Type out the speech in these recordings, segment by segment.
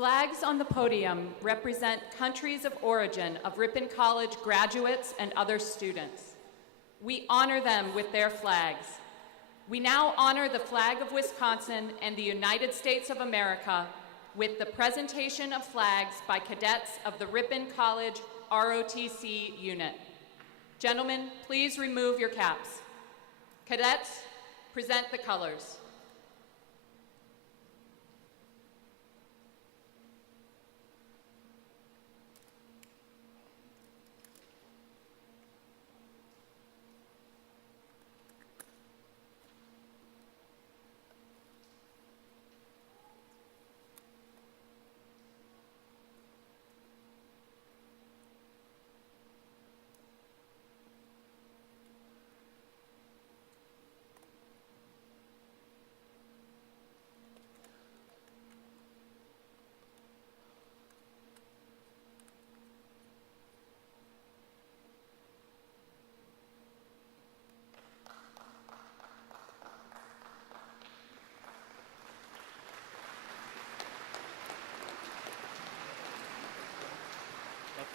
flags on the podium represent countries of origin of Ripon College graduates and other students. We honor them with their flags. We now honor the flag of Wisconsin and the United States of America with the presentation of flags by cadets of the Ripon College ROTC unit. Gentlemen, please remove your caps. Cadets, present the colors.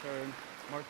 Turn. Mark.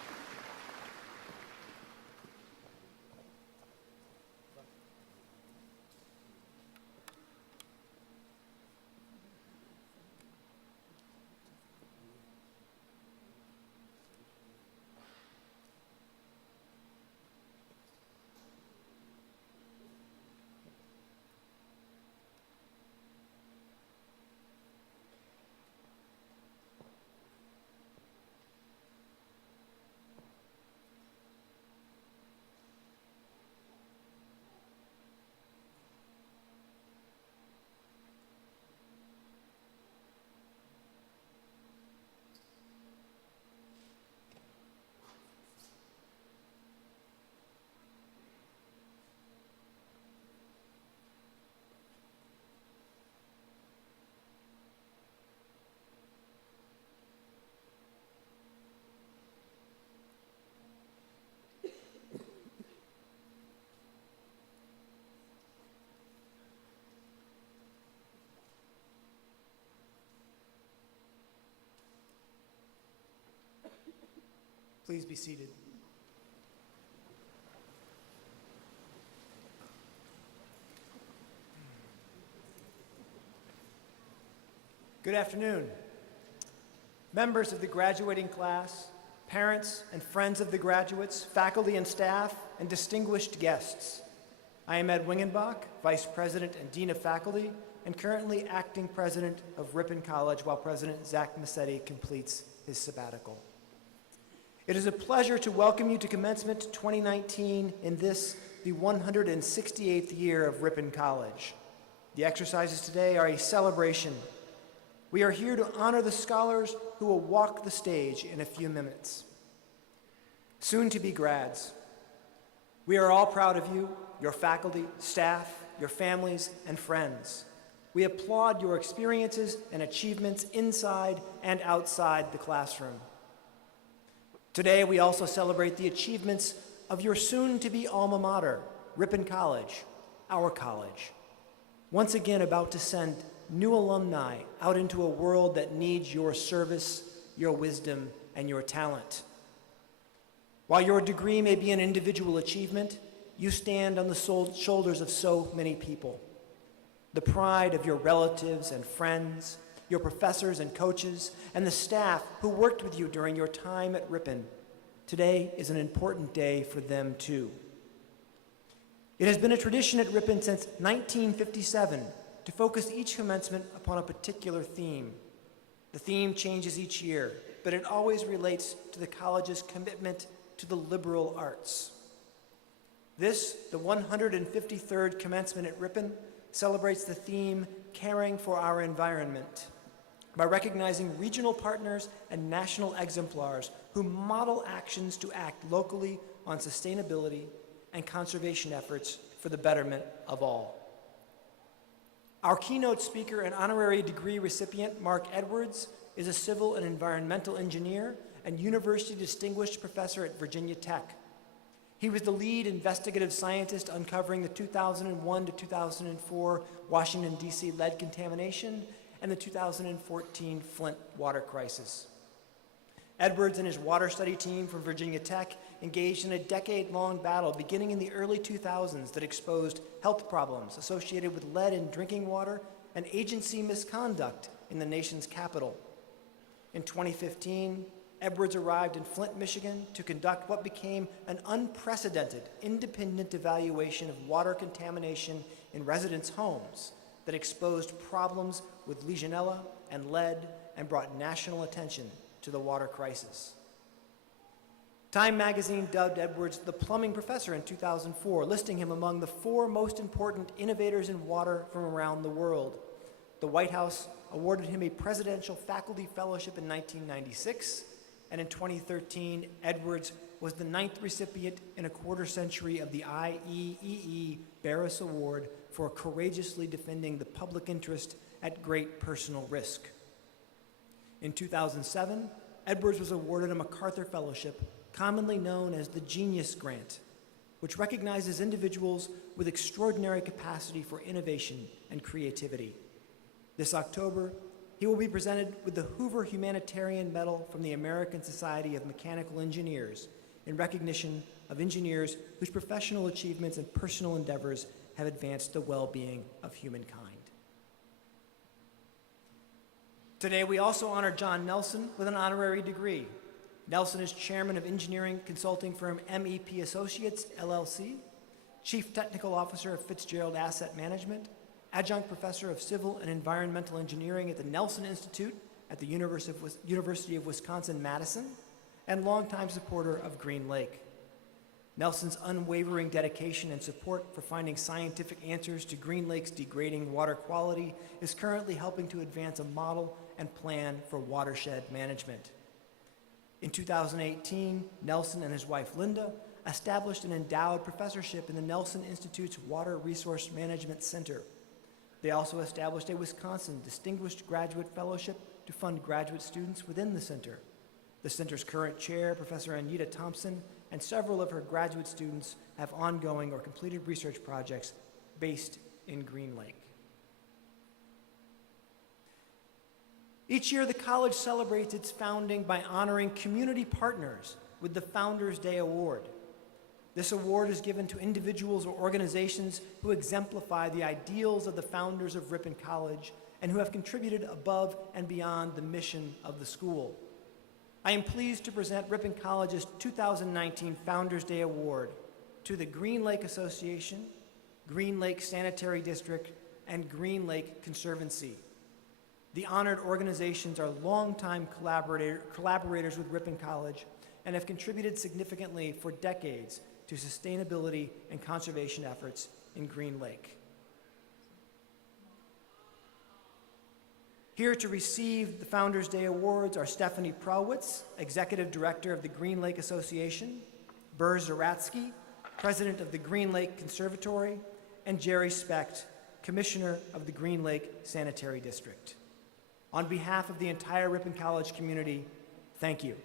Please be seated. Good afternoon. Members of the graduating class, parents and friends of the graduates, faculty and staff, and distinguished guests. I am Ed Wingenbach, Vice President and Dean of Faculty, and currently Acting President of Ripon College while President Zach Massetti completes his sabbatical. It is a pleasure to welcome you to Commencement 2019 in this, the 168th year of Ripon College. The exercises today are a celebration. We are here to honor the scholars who will walk the stage in a few minutes. Soon-to-be grads, we are all proud of you, your faculty, staff, your families, and friends. We applaud your experiences and achievements inside and outside the classroom. Today, we also celebrate the achievements of your soon-to-be alma mater, Ripon College, our college. Once again, about to send new alumni out into a world that needs your service, your wisdom, and your talent. While your degree may be an individual achievement, you stand on the shoulders of so many people. The pride of your relatives and friends, your professors and coaches, and the staff who worked with you during your time at Ripon. Today is an important day for them too. It has been a tradition at Ripon since 1957 to focus each commencement upon a particular theme. The theme changes each year, but it always relates to the college's commitment to the liberal arts. This, the 153rd commencement at Ripon, celebrates the theme, Caring for Our Environment, by recognizing regional partners and national exemplars who model actions to act locally on sustainability and conservation efforts for the betterment of all. Our keynote speaker and honorary degree recipient, Mark Edwards, is a civil and environmental engineer and university distinguished professor at Virginia Tech. He was the lead investigative scientist uncovering the 2001 to 2004 Washington, D.C. lead contamination and the 2014 Flint water crisis. Edwards and his water study team from Virginia Tech engaged in a decade-long battle beginning in the early 2000s that exposed health problems associated with lead in drinking water and agency misconduct in the nation's capital. In 2015, Edwards arrived in Flint, Michigan to conduct what became an unprecedented independent evaluation of water contamination in residents' homes that exposed problems with Legionella and lead and brought national attention to the water crisis. Time magazine dubbed Edwards the plumbing professor in 2004, listing him among the 4 most important innovators in water from around the world. The White House awarded him a Presidential Faculty Fellowship in 1996, and in 2013, Edwards was the 9th recipient in a quarter century of the IEEE Barris Award for courageously defending the public interest at great personal risk. In 2007, Edwards was awarded a MacArthur Fellowship, commonly known as the Genius Grant, which recognizes individuals with extraordinary capacity for innovation and creativity. This October, he will be presented with the Hoover Humanitarian Medal from the American Society of Mechanical Engineers in recognition of engineers whose professional achievements and personal endeavors have advanced the well-being of humankind. Today, we also honor John Nelson with an honorary degree. Nelson is chairman of engineering consulting firm MEP Associates, LLC, chief technical officer of Fitzgerald Asset Management, adjunct professor of civil and environmental engineering at the Nelson Institute at the University of Wisconsin-Madison, and longtime supporter of Green Lake. Nelson's unwavering dedication and support for finding scientific answers to Green Lake's degrading water quality is currently helping to advance a model and plan for watershed management. In 2018, Nelson and his wife Linda established an endowed professorship in the Nelson Institute's Water Resource Management Center. They also established a Wisconsin Distinguished Graduate Fellowship to fund graduate students within the center. The center's current chair, Professor Anita Thompson, and several of her graduate students have ongoing or completed research projects based in Green Lake. Each year, the college celebrates its founding by honoring community partners with the Founders Day Award. This award is given to individuals or organizations who exemplify the ideals of the founders of Ripon College and who have contributed above and beyond the mission of the school. I am pleased to present Ripon College's 2019 Founders Day Award to the Green Lake Association, Green Lake Sanitary District, and Green Lake Conservancy. The honored organizations are longtime collaborators with Ripon College and have contributed significantly for decades to sustainability and conservation efforts in Green Lake. Here to receive the Founders Day Awards are Stephanie Prowitz, Executive Director of the Green Lake Association, Burr Zaratsky, President of the Green Lake Conservatory, and Jerry Specht, Commissioner of the Green Lake Sanitary District. On behalf of the entire Ripon College community, thank you.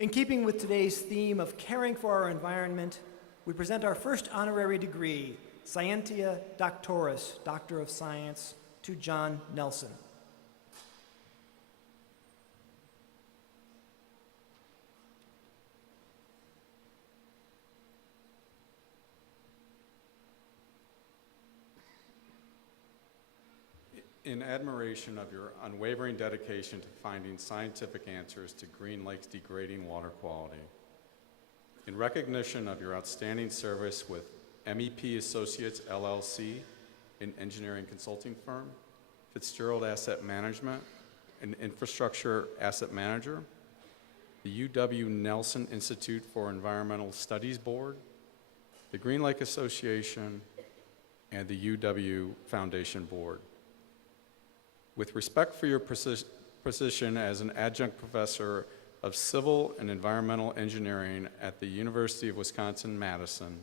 In keeping with today's theme of caring for our environment, we present our first honorary degree, Scientia Doctoris, Doctor of Science, to John Nelson. In admiration of your unwavering dedication to finding scientific answers to Green Lake's degrading water quality, in recognition of your outstanding service with MEP Associates, LLC, an engineering consulting firm, Fitzgerald Asset Management, an infrastructure asset manager, the UW Nelson Institute for Environmental Studies Board, the Green Lake Association, and the UW Foundation Board. With respect for your position as an adjunct professor of civil and environmental engineering at the University of Wisconsin-Madison,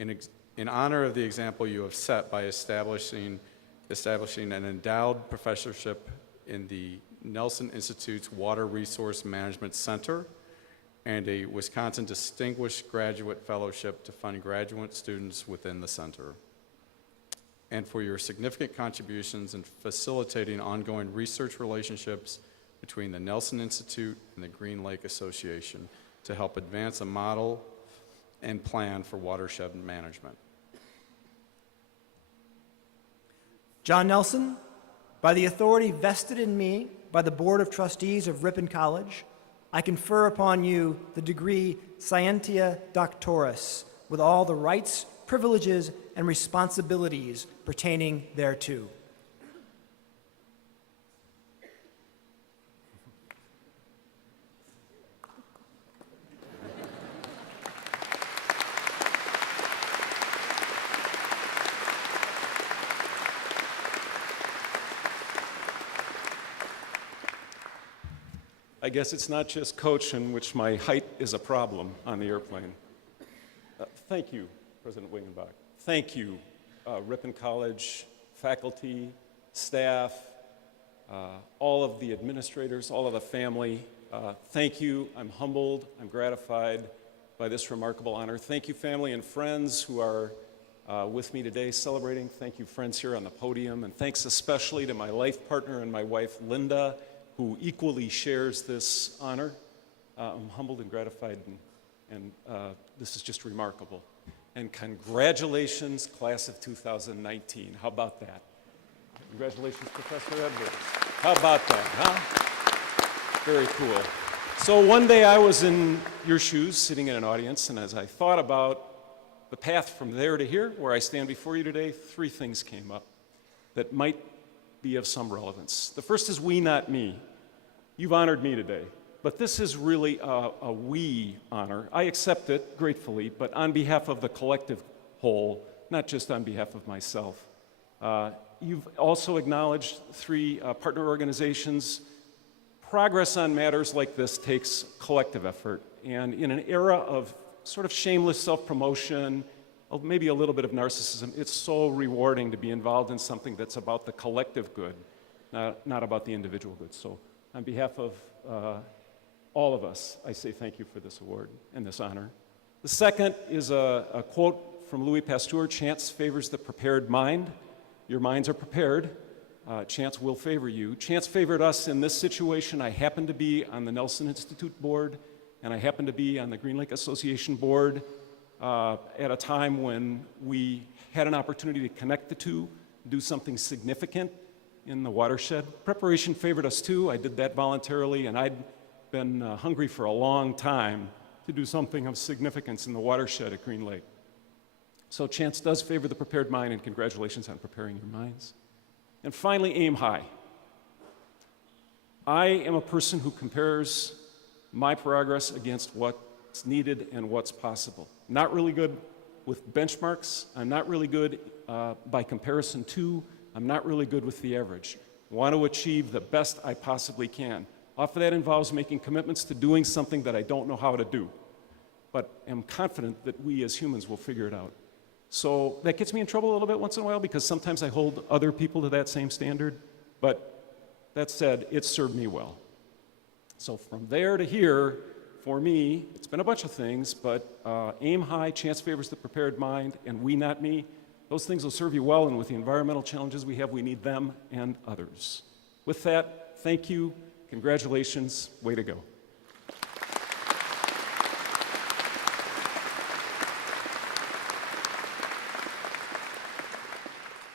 in honor of the example you have set by establishing an endowed professorship in the Nelson Institute's Water Resource Management Center, and a Wisconsin Distinguished Graduate Fellowship to fund graduate students within the center, and for your significant contributions in facilitating ongoing research relationships between the Nelson Institute and the Green Lake Association to help advance a model and plan for watershed management. John Nelson, by the authority vested in me by the Board of Trustees of Ripon College, I confer upon you the degree Scientia Doctoris with all the rights, privileges, and responsibilities pertaining thereto. I guess it's not just coach in which my height is a problem on the airplane. Thank you, President Wingenbach. Thank you, Ripon College, faculty, staff, all of the administrators, all of the family. Thank you. I'm humbled. I'm gratified by this remarkable honor. Thank you, family and friends who are with me today celebrating. Thank you, friends here on the podium. And thanks especially to my life partner and my wife, Linda, who equally shares this honor. I'm humbled and gratified, and this is just remarkable. And congratulations, class of 2019. How about that? Congratulations, Professor Edwards. How about that, huh? Very cool. So one day I was in your shoes, sitting in an audience, and as I thought about the path from there to here, where I stand before you today, three things came up that might be of some relevance. The first is we, not me. You've honored me today, but this is really a we honor. I accept it gratefully, but on behalf of the collective whole, not just on behalf of myself. You've also acknowledged three partner organizations. Progress on matters like this takes collective effort, and in an era of sort of shameless self-promotion, maybe a little bit of narcissism, it's so rewarding to be involved in something that's about the collective good, not about the individual good. So on behalf of all of us, I say thank you for this award and this honor. The second is a quote from Louis Pasteur: "Chance favors the prepared mind." Your minds are prepared. Chance will favor you. Chance favored us in this situation. I happen to be on the Nelson Institute board, and I happen to be on the Green Lake Association board at a time when we had an opportunity to connect the two, do something significant in the watershed. Preparation favored us too. I did that voluntarily, and I'd been hungry for a long time to do something of significance in the watershed at Green Lake. So chance does favor the prepared mind, and congratulations on preparing your minds. And finally, aim high. I am a person who compares my progress against what's needed and what's possible. Not really good with benchmarks. I'm not really good by comparison to. I'm not really good with the average. I want to achieve the best I possibly can. Often that involves making commitments to doing something that I don't know how to do, but am confident that we as humans will figure it out. So that gets me in trouble a little bit once in a while, because sometimes I hold other people to that same standard, but that said, it's served me well. So from there to here, for me, it's been a bunch of things, but aim high, chance favors the prepared mind, and we, not me. Those things will serve you well, and with the environmental challenges we have, we need them and others. With that, thank you, congratulations, way to go.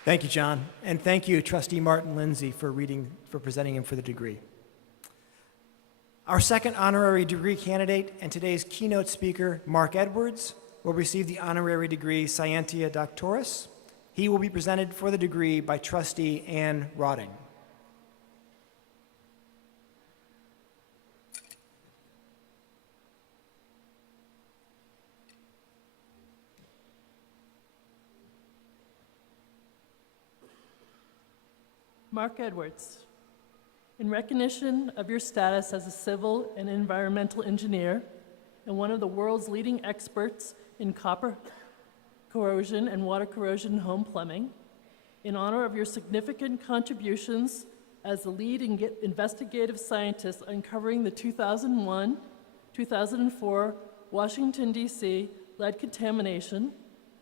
Thank you, John, and thank you, Trustee Martin Lindsay, for presenting him for the degree. Our second honorary degree candidate and today's keynote speaker, Mark Edwards, will receive the honorary degree Scientia Doctoris. He will be presented for the degree by Trustee Ann Rodding. Mark Edwards, in recognition of your status as a civil and environmental engineer and one of the world's leading experts in copper corrosion and water corrosion in home plumbing, in honor of your significant contributions as the lead investigative scientist uncovering the 2001, 2004 Washington, D.C. lead contamination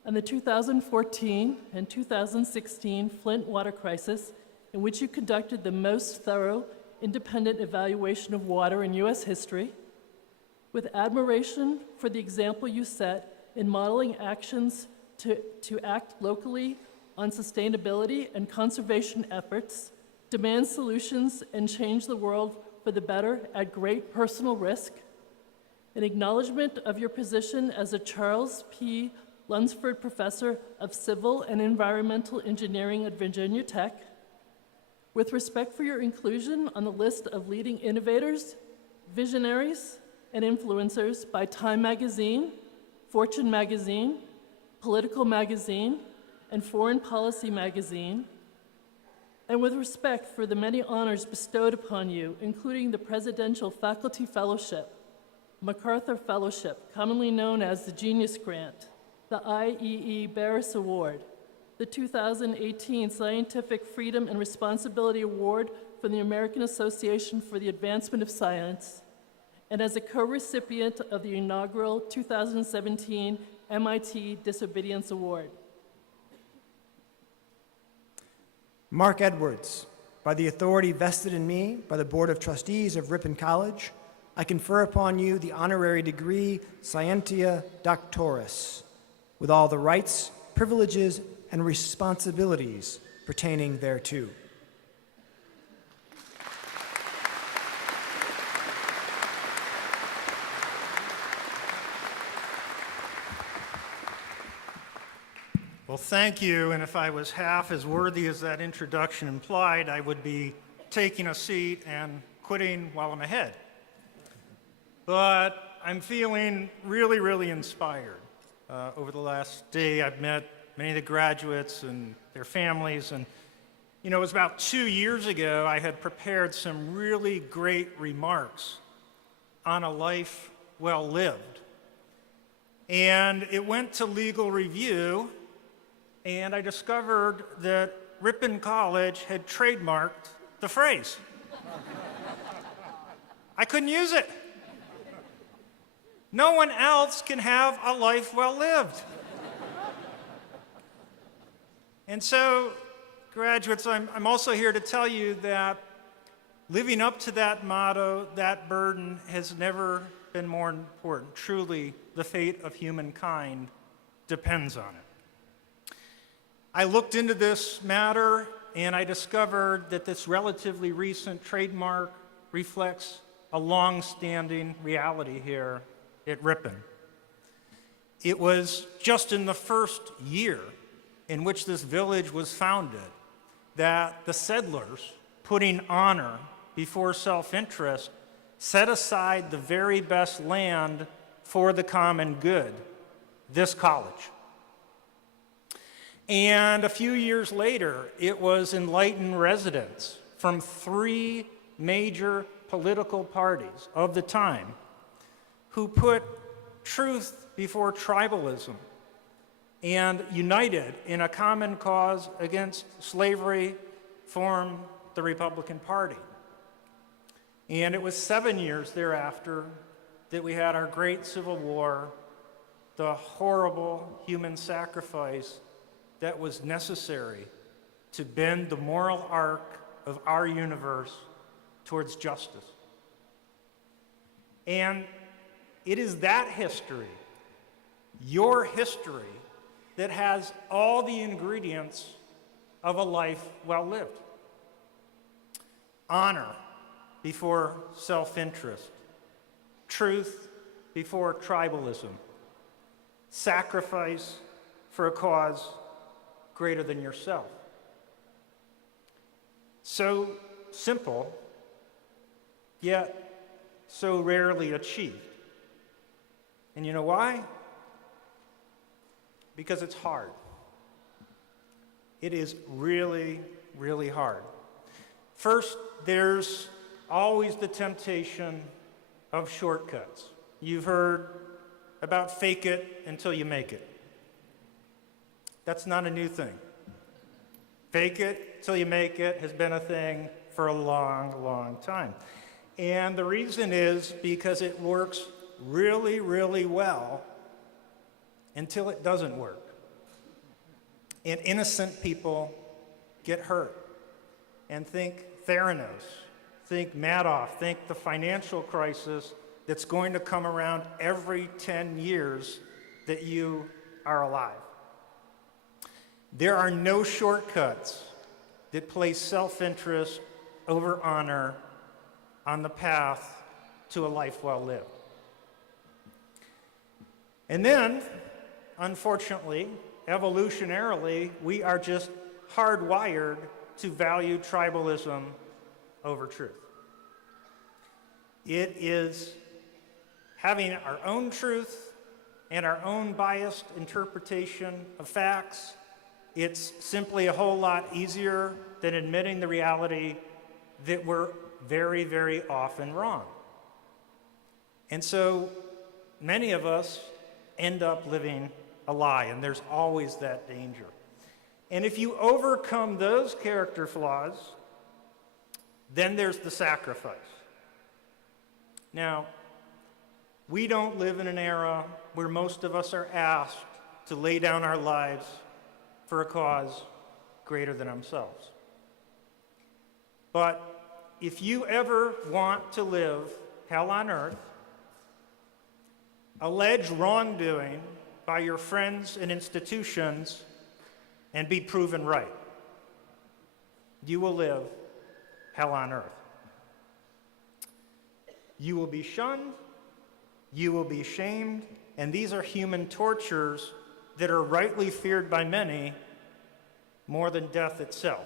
and the 2014 and 2016 Flint water crisis, in which you conducted the most thorough independent evaluation of water in U.S. history, with admiration for the example you set in modeling actions to act locally on sustainability and conservation efforts, demand solutions, and change the world for the better at great personal risk, in acknowledgement of your position as a Charles P. Lunsford Professor of Civil and Environmental Engineering at Virginia Tech, with respect for your inclusion on the list of leading innovators, visionaries, and influencers by Time Magazine, Fortune Magazine, Political Magazine, and Foreign Policy Magazine, and with respect for the many honors bestowed upon you, including the Presidential Faculty Fellowship, MacArthur Fellowship, commonly known as the Genius Grant, the IEE Barris Award, the 2018 Scientific Freedom and Responsibility Award from the American Association for the Advancement of Science, and as a co-recipient of the inaugural 2017 MIT Disobedience Award. Mark Edwards, by the authority vested in me by the Board of Trustees of Ripon College, I confer upon you the honorary degree Scientia Doctoris, with all the rights, privileges, and responsibilities pertaining thereto. Well, thank you, and if I was half as worthy as that introduction implied, I would be taking a seat and quitting while I'm ahead. But I'm feeling really, really inspired. Over the last day, I've met many of the graduates and their families, and it was about 2 years ago I had prepared some really great remarks on a life well lived. And it went to legal review, and I discovered that Ripon College had trademarked the phrase. I couldn't use it. No one else can have a life well lived. And so, graduates, I'm also here to tell you that living up to that motto, that burden, has never been more important. Truly, the fate of humankind depends on it. I looked into this matter, and I discovered that this relatively recent trademark reflects a long-standing reality here at Ripon. It was just in the first year in which this village was founded that the settlers, putting honor before self-interest, set aside the very best land for the common good, this college. And a few years later, it was enlightened residents from 3 major political parties of the time who put truth before tribalism and united in a common cause against slavery, formed the Republican Party. And it was 7 years thereafter that we had our great Civil War, the horrible human sacrifice that was necessary to bend the moral arc of our universe towards justice. And it is that history, your history, that has all the ingredients of a life well lived. Honor before self-interest, truth before tribalism, sacrifice for a cause greater than yourself. So simple, yet so rarely achieved. And you know why? Because it's hard. It is really, really hard. First, there's always the temptation of shortcuts. You've heard about fake it until you make it. That's not a new thing. Fake it till you make it has been a thing for a long, long time. And the reason is because it works really, really well until it doesn't work. And innocent people get hurt. And think Theranos, think Madoff, think the financial crisis that's going to come around every 10 years that you are alive. There are no shortcuts that place self-interest over honor on the path to a life well lived. And then, unfortunately, evolutionarily, we are just hardwired to value tribalism over truth. It is having our own truth and our own biased interpretation of facts. It's simply a whole lot easier than admitting the reality that we're very, very often wrong. And so many of us end up living a lie, and there's always that danger. And if you overcome those character flaws, then there's the sacrifice. Now, we don't live in an era where most of us are asked to lay down our lives for a cause greater than ourselves. But if you ever want to live hell on earth, allege wrongdoing by your friends and institutions, and be proven right, you will live hell on earth. You will be shunned, you will be shamed, and these are human tortures that are rightly feared by many more than death itself.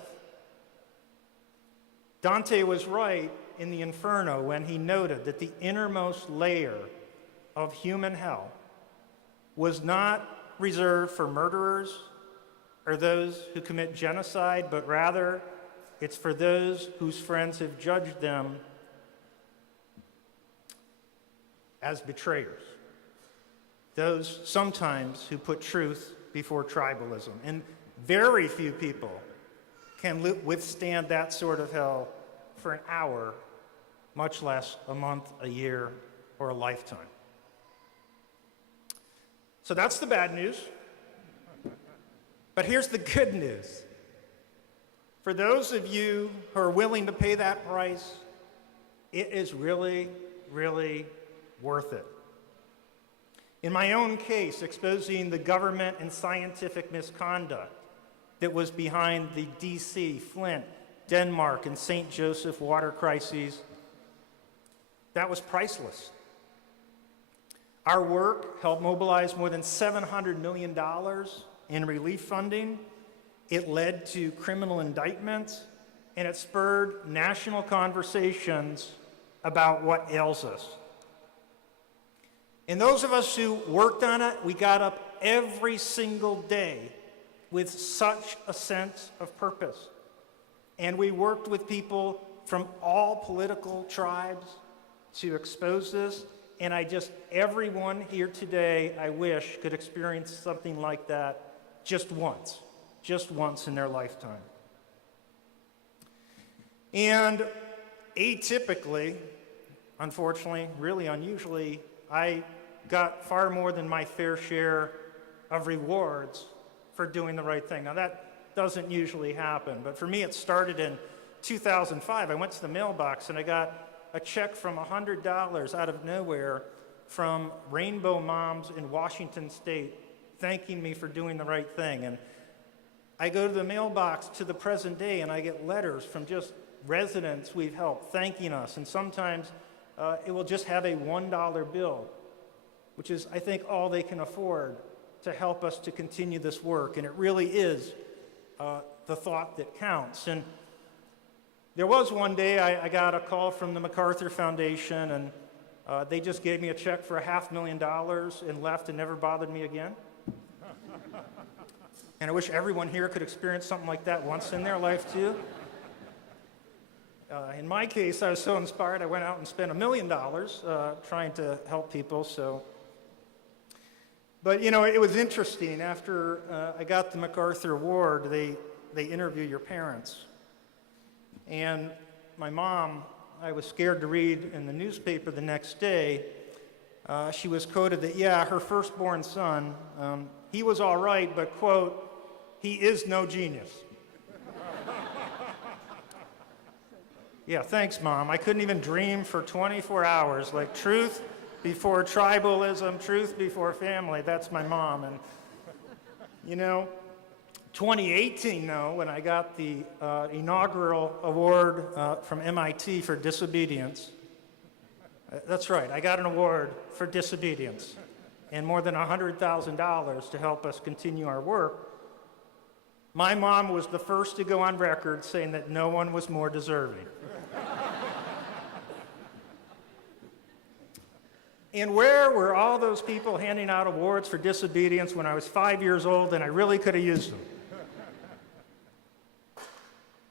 Dante was right in the Inferno when he noted that the innermost layer of human hell was not reserved for murderers or those who commit genocide, but rather it's for those whose friends have judged them as betrayers. Those sometimes who put truth before tribalism. And very few people can withstand that sort of hell for an hour, much less a month, a year, or a lifetime. So that's the bad news. But here's the good news. For those of you who are willing to pay that price, it is really, really worth it. In my own case, exposing the government and scientific misconduct that was behind the DC, Flint, Denmark, and St. Joseph water crises, that was priceless. Our work helped mobilize more than $700 million in relief funding. It led to criminal indictments, and it spurred national conversations about what ails us. And those of us who worked on it, we got up every single day with such a sense of purpose. And we worked with people from all political tribes to expose this. And everyone here today, I wish, could experience something like that just once in their lifetime. And atypically, unfortunately, really unusually, I got far more than my fair share of rewards for doing the right thing. Now, that doesn't usually happen, but for me, it started in 2005. I went to the mailbox and I got a check from $100 out of nowhere from Rainbow Moms in Washington State thanking me for doing the right thing. And I go to the mailbox to the present day and I get letters from just residents we've helped thanking us. And sometimes it will just have a $1 bill, which is, I think, all they can afford to help us to continue this work. And it really is the thought that counts. And there was one day I got a call from the MacArthur Foundation, and they just gave me a check for $500,000 and left and never bothered me again. And I wish everyone here could experience something like that once in their life, too. In my case, I was so inspired, I went out and spent $1 million trying to help people. But, it was interesting. After I got the MacArthur Award, they interview your parents. And my mom, I was scared to read in the newspaper the next day, she was quoted that, yeah, her firstborn son, he was all right, but, quote, he is no genius. Yeah, thanks, Mom. I couldn't even dream for 24 hours. Like, truth before tribalism, truth before family. That's my mom. And, you know, 2018, though, when I got the inaugural award from MIT for disobedience. That's right, I got an award for disobedience and more than $100,000 to help us continue our work. My mom was the first to go on record saying that no one was more deserving. And where were all those people handing out awards for disobedience when I was 5 years old and I really could have used them?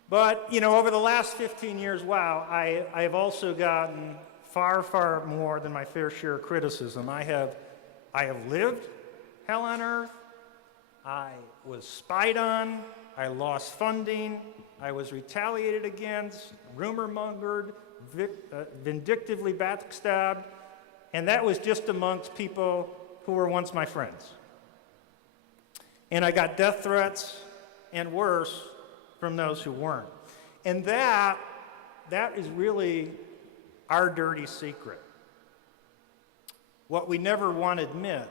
But, you know, over the last 15 years, wow, I have also gotten far, far more than my fair share of criticism. I have lived hell on earth. I was spied on. I lost funding. I was retaliated against, rumor mongered, vindictively backstabbed. And that was just amongst people who were once my friends. And I got death threats and worse from those who weren't. And that is really our dirty secret. What we never want to admit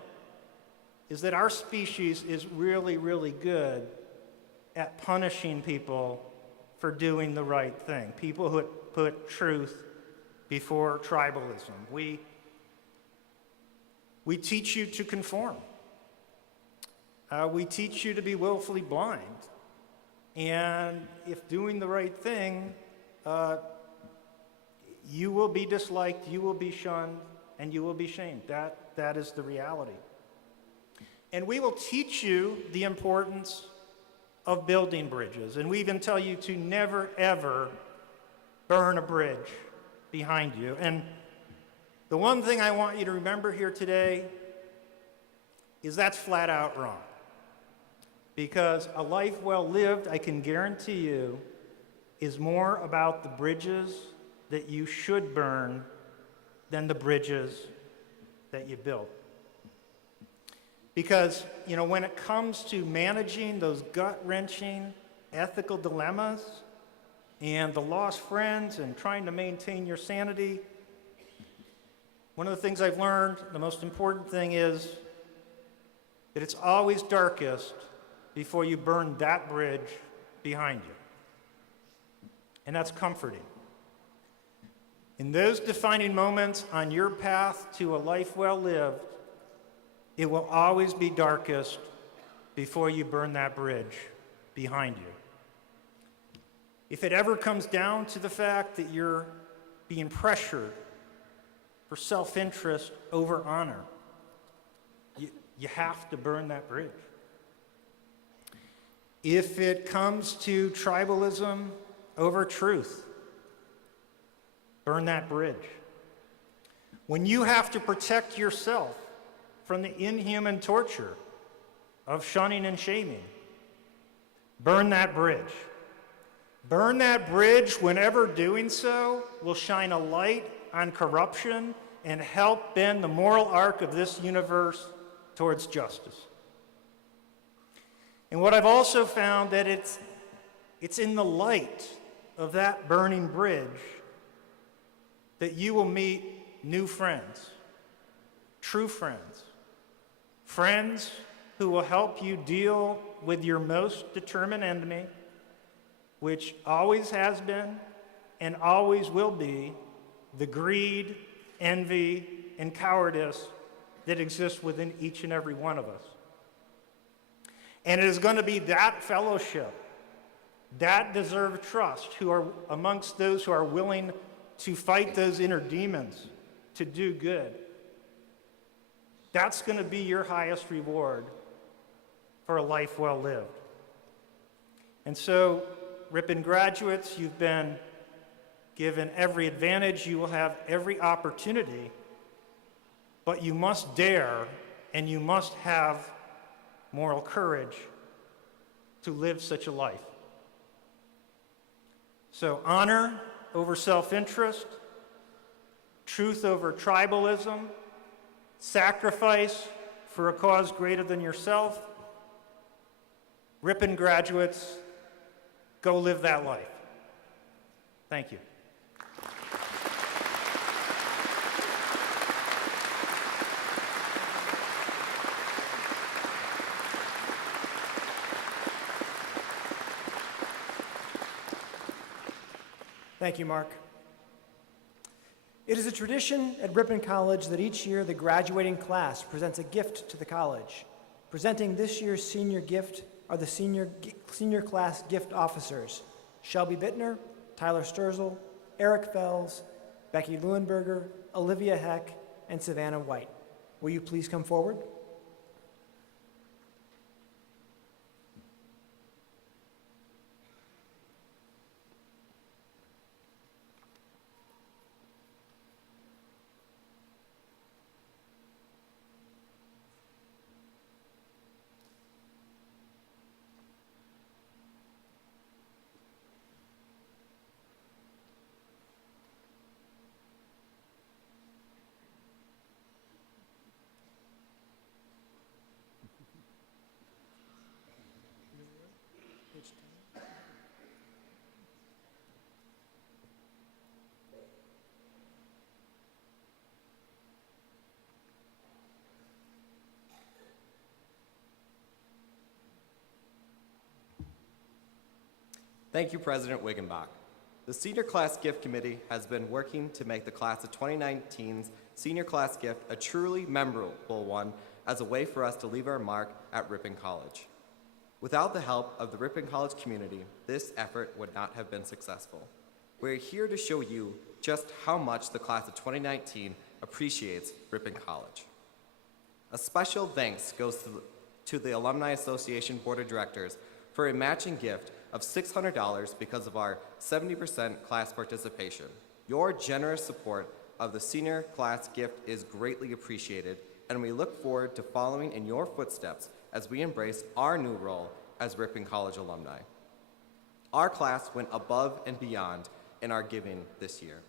is that our species is really, really good at punishing people for doing the right thing. People who put truth before tribalism. We teach you to conform. We teach you to be willfully blind. And if doing the right thing, you will be disliked, you will be shunned, and you will be shamed. That is the reality. And we will teach you the importance of building bridges. And we even tell you to never, ever burn a bridge behind you. And the one thing I want you to remember here today is that's flat out wrong. Because a life well lived, I can guarantee you, is more about the bridges that you should burn than the bridges that you build. Because, you know, when it comes to managing those gut-wrenching ethical dilemmas and the lost friends and trying to maintain your sanity, one of the things I've learned, the most important thing is that it's always darkest before you burn that bridge behind you. And that's comforting. In those defining moments on your path to a life well lived, it will always be darkest before you burn that bridge behind you. If it ever comes down to the fact that you're being pressured for self-interest over honor, you have to burn that bridge. If it comes to tribalism over truth, burn that bridge. When you have to protect yourself from the inhuman torture of shunning and shaming, burn that bridge. Burn that bridge whenever doing so will shine a light on corruption and help bend the moral arc of this universe towards justice. And what I've also found that it's in the light of that burning bridge that you will meet new friends, true friends, friends who will help you deal with your most determined enemy, which always has been and always will be the greed, envy, and cowardice that exists within each and every one of us. And it is going to be that fellowship, that deserved trust, who are amongst those who are willing to fight those inner demons to do good. That's going to be your highest reward for a life well lived. And so, Ripon graduates, you've been given every advantage, you will have every opportunity, but you must dare and you must have moral courage to live such a life. So honor over self-interest, truth over tribalism, sacrifice for a cause greater than yourself. Ripon graduates, go live that life. Thank you. Thank you, Mark. It is a tradition at Ripon College that each year the graduating class presents a gift to the college. Presenting this year's senior gift are the senior class gift officers, Shelby Bittner, Tyler Sturzel, Eric Fells, Becky Leuenberger, Olivia Heck, and Savannah White. Will you please come forward? Thank you, President Wiggenbach. The Senior Class Gift Committee has been working to make the class of 2019's Senior Class Gift a truly memorable one as a way for us to leave our mark at Ripon College. Without the help of the Ripon College community, this effort would not have been successful. We're here to show you just how much the class of 2019 appreciates Ripon College. A special thanks goes to the Alumni Association Board of Directors for a matching gift of $600 because of our 70% class participation. Your generous support of the senior class gift is greatly appreciated, and we look forward to following in your footsteps as we embrace our new role as Ripon College alumni. Our class went above and beyond in our giving this year.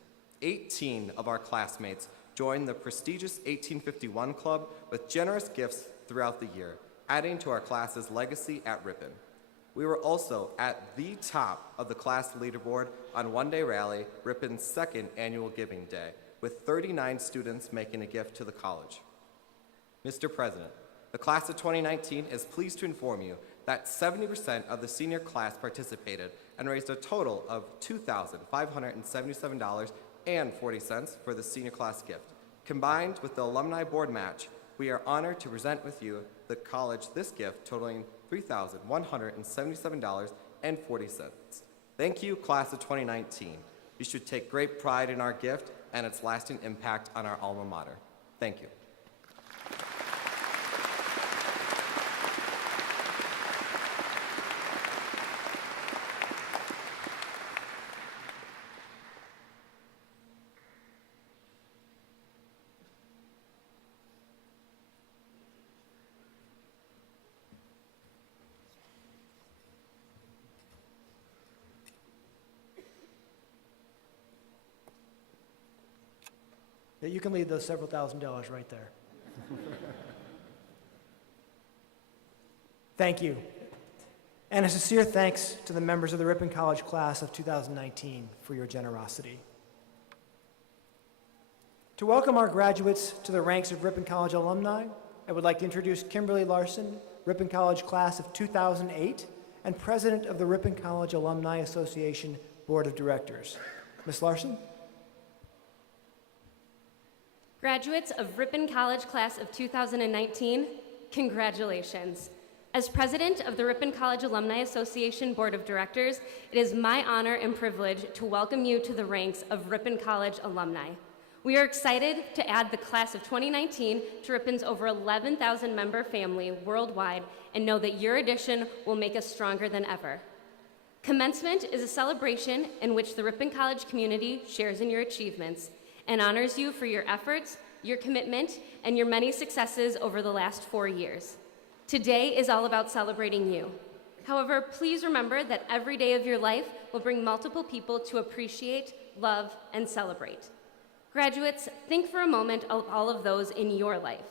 18 of our classmates joined the prestigious 1851 Club with generous gifts throughout the year, adding to our class's legacy at Ripon. We were also at the top of the class leaderboard on One Day Rally, Ripon's second annual Giving Day, with 39 students making a gift to the college. Mr. President, the class of 2019 is pleased to inform you that 70% of the senior class participated and raised a total of $2,577.40 for the senior class gift. Combined with the alumni board match, we are honored to present with you the college this gift totaling $3,177.40. Thank you, class of 2019. You should take great pride in our gift and its lasting impact on our alma mater. Thank you. Yeah, you can leave those several $1,000s right there. Thank you. And a sincere thanks to the members of the Ripon College class of 2019 for your generosity. To welcome our graduates to the ranks of Ripon College alumni, I would like to introduce Kimberly Larson, Ripon College class of 2008, and president of the Ripon College Alumni Association Board of Directors. Ms. Larson? Graduates of Ripon College class of 2019, congratulations. As president of the Ripon College Alumni Association Board of Directors, it is my honor and privilege to welcome you to the ranks of Ripon College alumni. We are excited to add the class of 2019 to Ripon's over 11,000 member family worldwide and know that your addition will make us stronger than ever. Commencement is a celebration in which the Ripon College community shares in your achievements and honors you for your efforts, your commitment, and your many successes over the last 4 years. Today is all about celebrating you. However, please remember that every day of your life will bring multiple people to appreciate, love, and celebrate. Graduates, think for a moment of all of those in your life,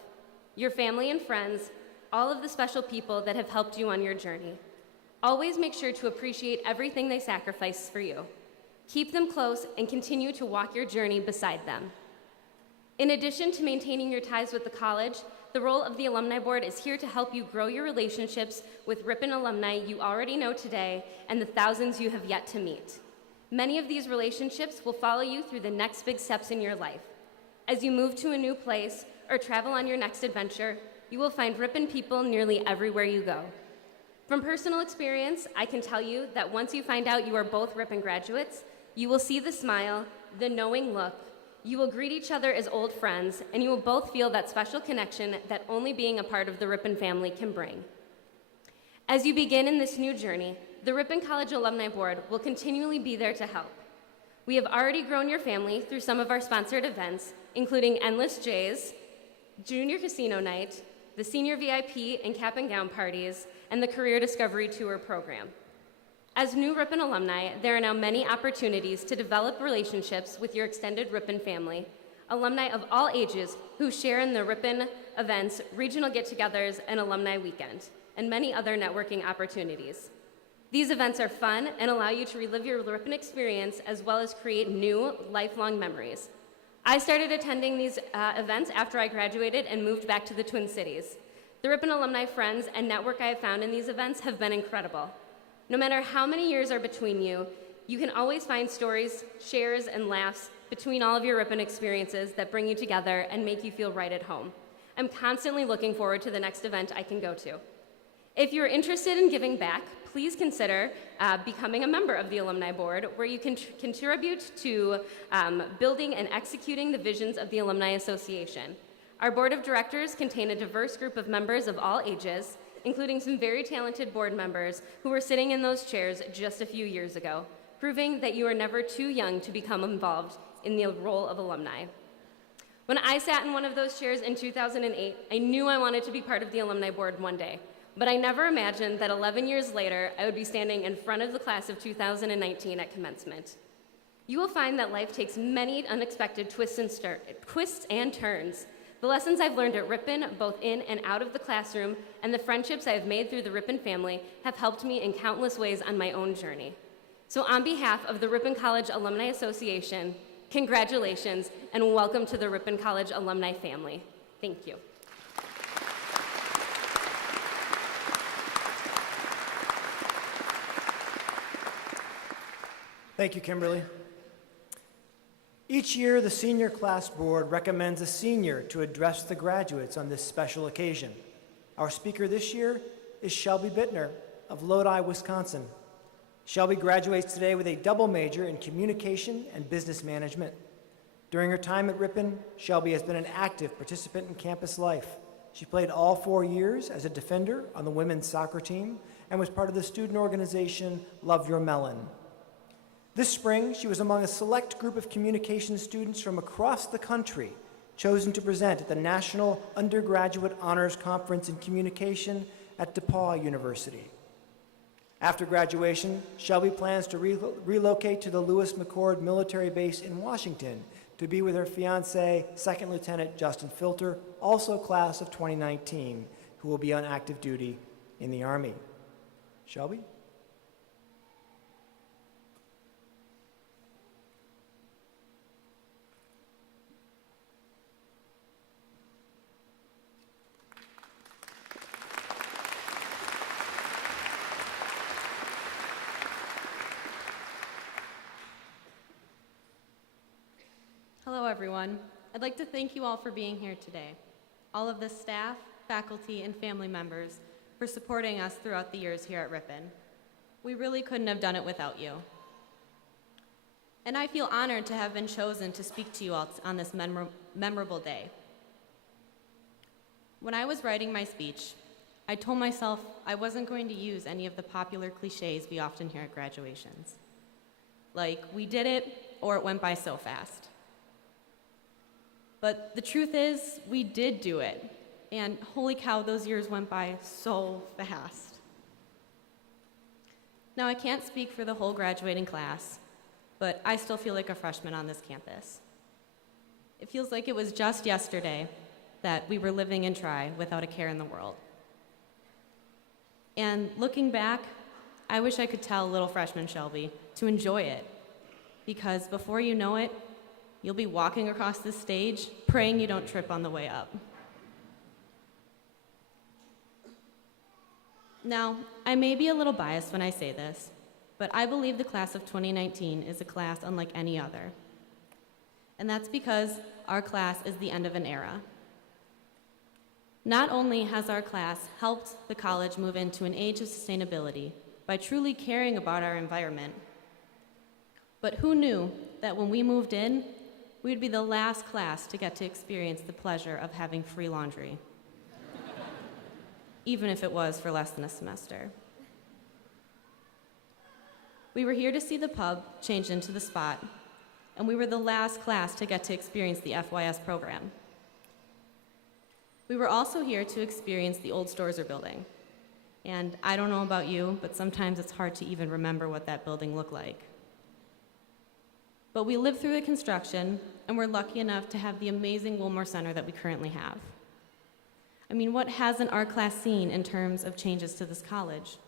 your family and friends, all of the special people that have helped you on your journey. Always make sure to appreciate everything they sacrificed for you. Keep them close and continue to walk your journey beside them. In addition to maintaining your ties with the college, the role of the Alumni Board is here to help you grow your relationships with Ripon alumni you already know today and the thousands you have yet to meet. Many of these relationships will follow you through the next big steps in your life. As you move to a new place or travel on your next adventure, you will find Ripon people nearly everywhere you go. From personal experience, I can tell you that once you find out you are both Ripon graduates, you will see the smile, the knowing look, you will greet each other as old friends, and you will both feel that special connection that only being a part of the Ripon family can bring. As you begin in this new journey, the Ripon College Alumni Board will continually be there to help. We have already grown your family through some of our sponsored events, including Endless Jays, Junior Casino Night, the Senior VIP and Cap and Gown parties, and the Career Discovery Tour program. As new Ripon alumni, there are now many opportunities to develop relationships with your extended Ripon family, alumni of all ages who share in the Ripon events, regional get-togethers, and alumni weekend, and many other networking opportunities. These events are fun and allow you to relive your Ripon experience as well as create new, lifelong memories. I started attending these events after I graduated and moved back to the Twin Cities. The Ripon alumni friends and network I have found in these events have been incredible. No matter how many years are between you, you can always find stories, shares, and laughs between all of your Ripon experiences that bring you together and make you feel right at home. I'm constantly looking forward to the next event I can go to. If you're interested in giving back, please consider becoming a member of the Alumni Board, where you can contribute to building and executing the visions of the Alumni Association. Our board of directors contain a diverse group of members of all ages, including some very talented board members who were sitting in those chairs just a few years ago, proving that you are never too young to become involved in the role of alumni. When I sat in one of those chairs in 2008, I knew I wanted to be part of the Alumni Board one day. But I never imagined that 11 years later, I would be standing in front of the class of 2019 at commencement. You will find that life takes many unexpected twists and turns. The lessons I've learned at Ripon, both in and out of the classroom, and the friendships I have made through the Ripon family have helped me in countless ways on my own journey. So on behalf of the Ripon College Alumni Association, congratulations and welcome to the Ripon College alumni family. Thank you. Thank you, Kimberly. Each year, the Senior Class Board recommends a senior to address the graduates on this special occasion. Our speaker this year is Shelby Bittner of Lodi, Wisconsin. Shelby graduates today with a double major in communication and business management. During her time at Ripon, Shelby has been an active participant in campus life. She played all 4 years as a defender on the women's soccer team and was part of the student organization Love Your Melon. This spring, she was among a select group of communication students from across the country chosen to present at the National Undergraduate Honors Conference in Communication at DePauw University. After graduation, Shelby plans to relocate to the Lewis McChord Military Base in Washington to be with her fiancé, Second Lieutenant Justin Filter, also class of 2019, who will be on active duty in the Army. Shelby? Hello, everyone. I'd like to thank you all for being here today, all of the staff, faculty, and family members for supporting us throughout the years here at Ripon. We really couldn't have done it without you. And I feel honored to have been chosen to speak to you all on this memorable day. When I was writing my speech, I told myself I wasn't going to use any of the popular cliches we often hear at graduations, like, we did it, or it went by so fast. But the truth is, we did do it. And holy cow, those years went by so fast. Now, I can't speak for the whole graduating class, but I still feel like a freshman on this campus. It feels like it was just yesterday that we were living in Tri without a care in the world. And looking back, I wish I could tell little freshman Shelby to enjoy it, because before you know it, you'll be walking across this stage praying you don't trip on the way up. Now, I may be a little biased when I say this, but I believe the class of 2019 is a class unlike any other. And that's because our class is the end of an era. Not only has our class helped the college move into an age of sustainability by truly caring about our environment, but who knew that when we moved in, we'd be the last class to get to experience the pleasure of having free laundry, even if it was for less than a semester. We were here to see the pub change into the Spot, and we were the last class to get to experience the FYS program. We were also here to experience the old Storzer building. And I don't know about you, but sometimes it's hard to even remember what that building looked like. But we lived through the construction, and we're lucky enough to have the amazing Wilmore Center that we currently have. I mean, what hasn't our class seen in terms of changes to this college?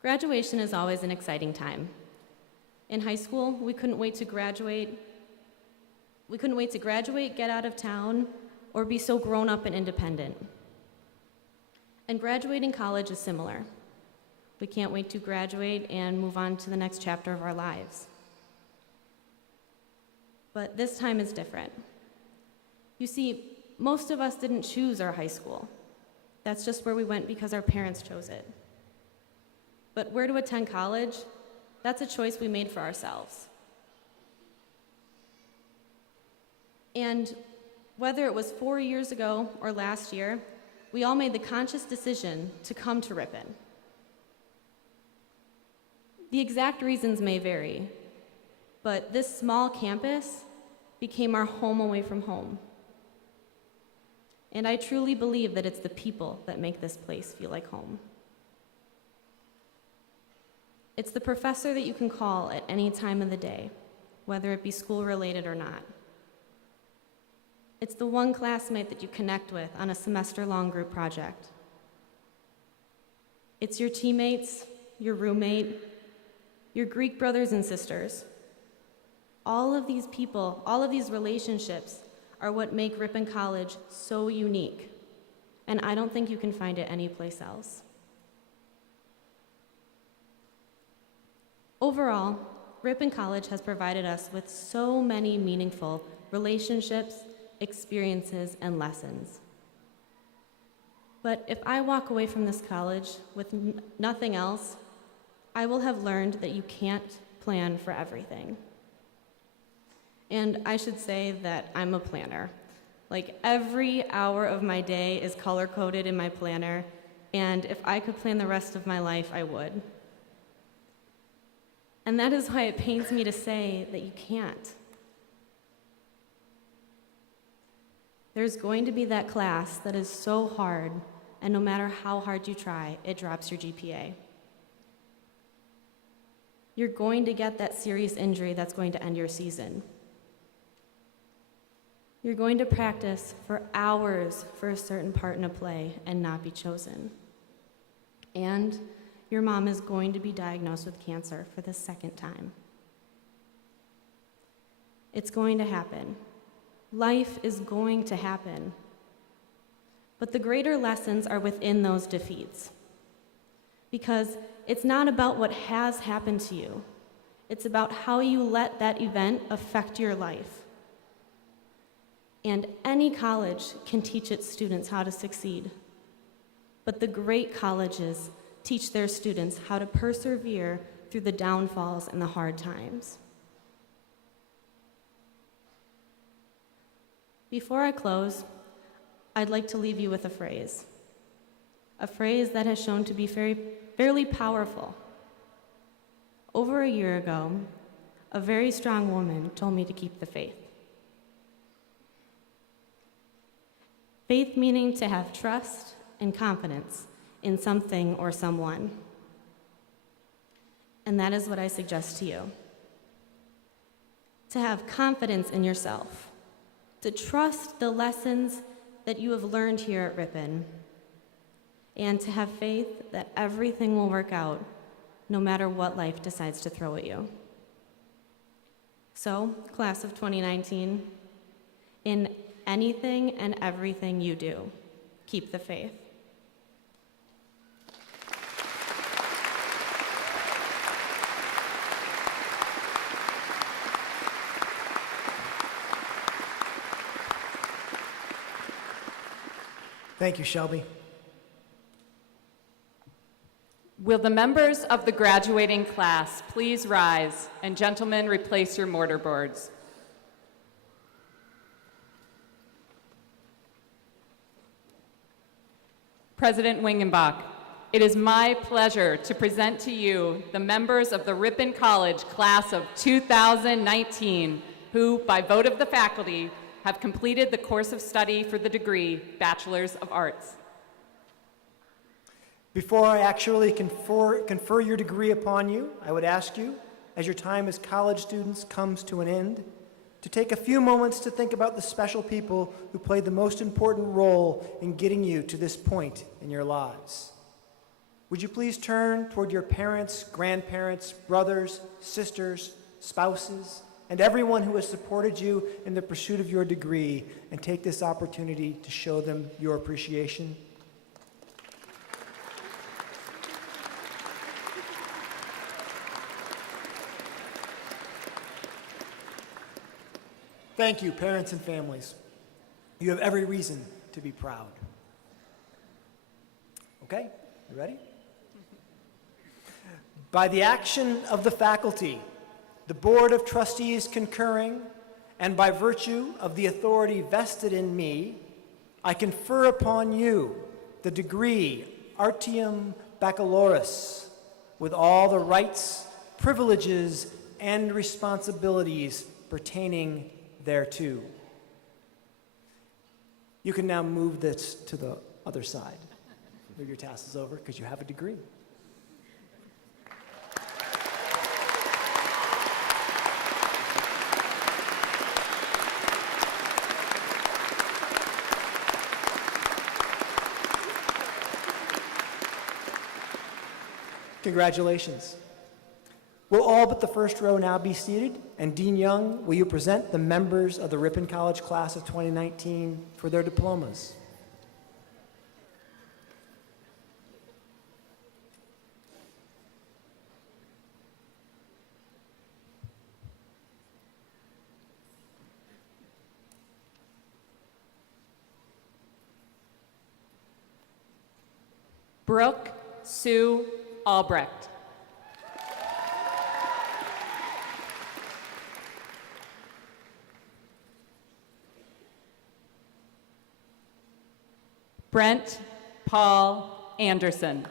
Graduation is always an exciting time. In high school, we couldn't wait to graduate, get out of town, or be so grown up and independent. And graduating college is similar. We can't wait to graduate and move on to the next chapter of our lives. But this time is different. You see, most of us didn't choose our high school. That's just where we went because our parents chose it. But where to attend college, that's a choice we made for ourselves. And whether it was 4 years ago or last year, we all made the conscious decision to come to Ripon. The exact reasons may vary, but this small campus became our home away from home. And I truly believe that it's the people that make this place feel like home. It's the professor that you can call at any time of the day, whether it be school-related or not. It's the one classmate that you connect with on a semester-long group project. It's your teammates, your roommate, your Greek brothers and sisters. All of these people, all of these relationships are what make Ripon College so unique, and I don't think you can find it anyplace else. Overall, Ripon College has provided us with so many meaningful relationships, experiences, and lessons. But if I walk away from this college with nothing else, I will have learned that you can't plan for everything. And I should say that I'm a planner. Like, every hour of my day is color-coded in my planner, and if I could plan the rest of my life, I would. And that is why it pains me to say that you can't. There's going to be that class that is so hard, and no matter how hard you try, it drops your GPA. You're going to get that serious injury that's going to end your season. You're going to practice for hours for a certain part in a play and not be chosen. And your mom is going to be diagnosed with cancer for the second time. It's going to happen. Life is going to happen. But the greater lessons are within those defeats. Because it's not about what has happened to you. It's about how you let that event affect your life. And any college can teach its students how to succeed. But the great colleges teach their students how to persevere through the downfalls and the hard times. Before I close, I'd like to leave you with a phrase that has shown to be fairly powerful. Over a year ago, a very strong woman told me to keep the faith. Faith meaning to have trust and confidence in something or someone. and that is what I suggest to you. To have confidence in yourself, to trust the lessons that you have learned here at Ripon, and to have faith that everything will work out no matter what life decides to throw at you. So, class of 2019, in anything and everything you do, keep the faith. Thank you, Shelby. Will the members of the graduating class please rise, and gentlemen, replace your mortar boards. President Wingenbach, it is my pleasure to present to you the members of the Ripon College class of 2019, who, by vote of the faculty, have completed the course of study for the degree Bachelor's of Arts. Before I actually confer your degree upon you, I would ask you, as your time as college students comes to an end, to take a few moments to think about the special people who played the most important role in getting you to this point in your lives. Would you please turn toward your parents, grandparents, brothers, sisters, spouses, and everyone who has supported you in the pursuit of your degree, and take this opportunity to show them your appreciation? Thank you, parents and families. You have every reason to be proud. Okay, you ready? By the action of the faculty, the Board of Trustees concurring, and by virtue of the authority vested in me, I confer upon you the degree Artium Baccalaureus with all the rights, privileges, and responsibilities pertaining thereto. You can now move this to the other side. Move your tassels over because you have a degree. Congratulations. Will all but the first row now be seated? And Dean Young, will you present the members of the Ripon College class of 2019 for their diplomas? Brooke Sue Albrecht. Brent Paul Anderson.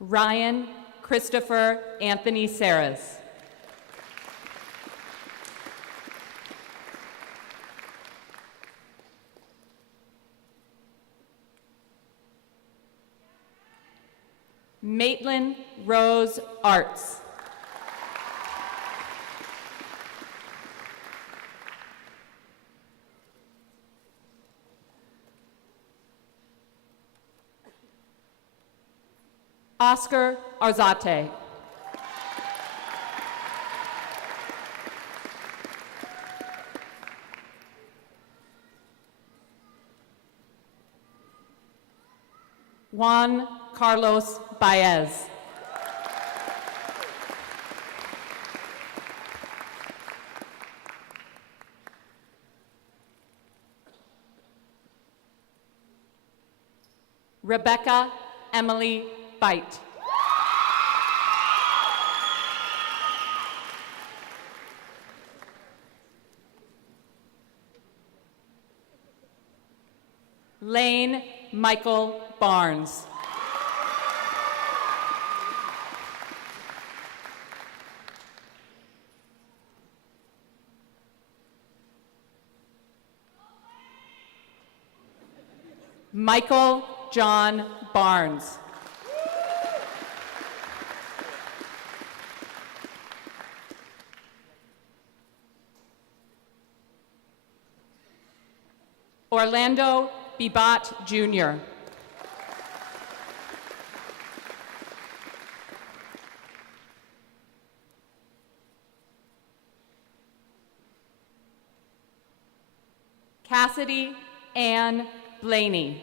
Ryan Christopher Anthony Saras. Maitland Rose Arts. Oscar Arzate. Juan Carlos Baez. Rebecca Emily Bite. Lane Michael Barnes. Michael John Barnes. Orlando Bibat Jr. Cassidy Ann Blaney.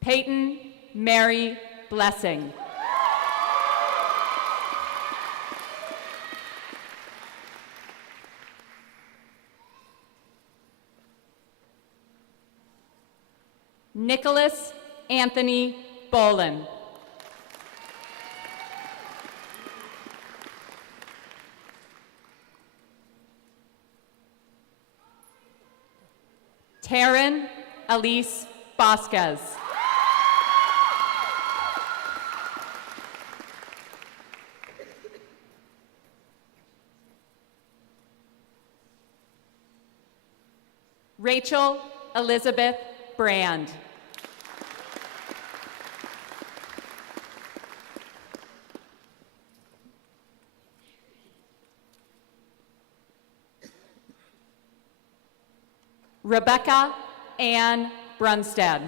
Peyton Mary Blessing. Nicholas Anthony Bolin. Taryn Elise Vasquez. Rachel Elizabeth Brand. Rebecca Ann Brunstad.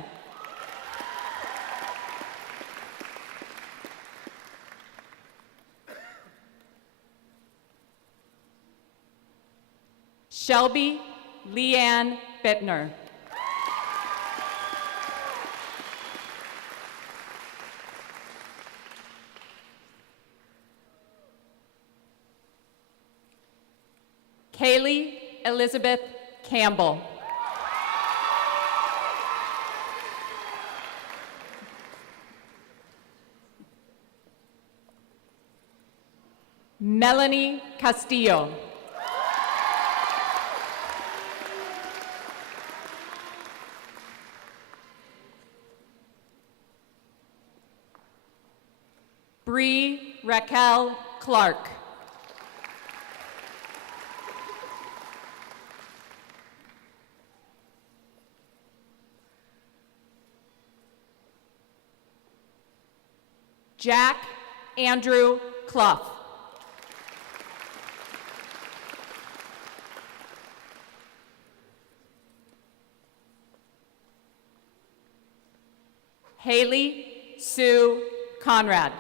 Shelby Leanne Bittner. Kaylee Elizabeth Campbell. Melanie Castillo. Bree Raquel Clark. Jack Andrew Clough. Haley Sue Conrad.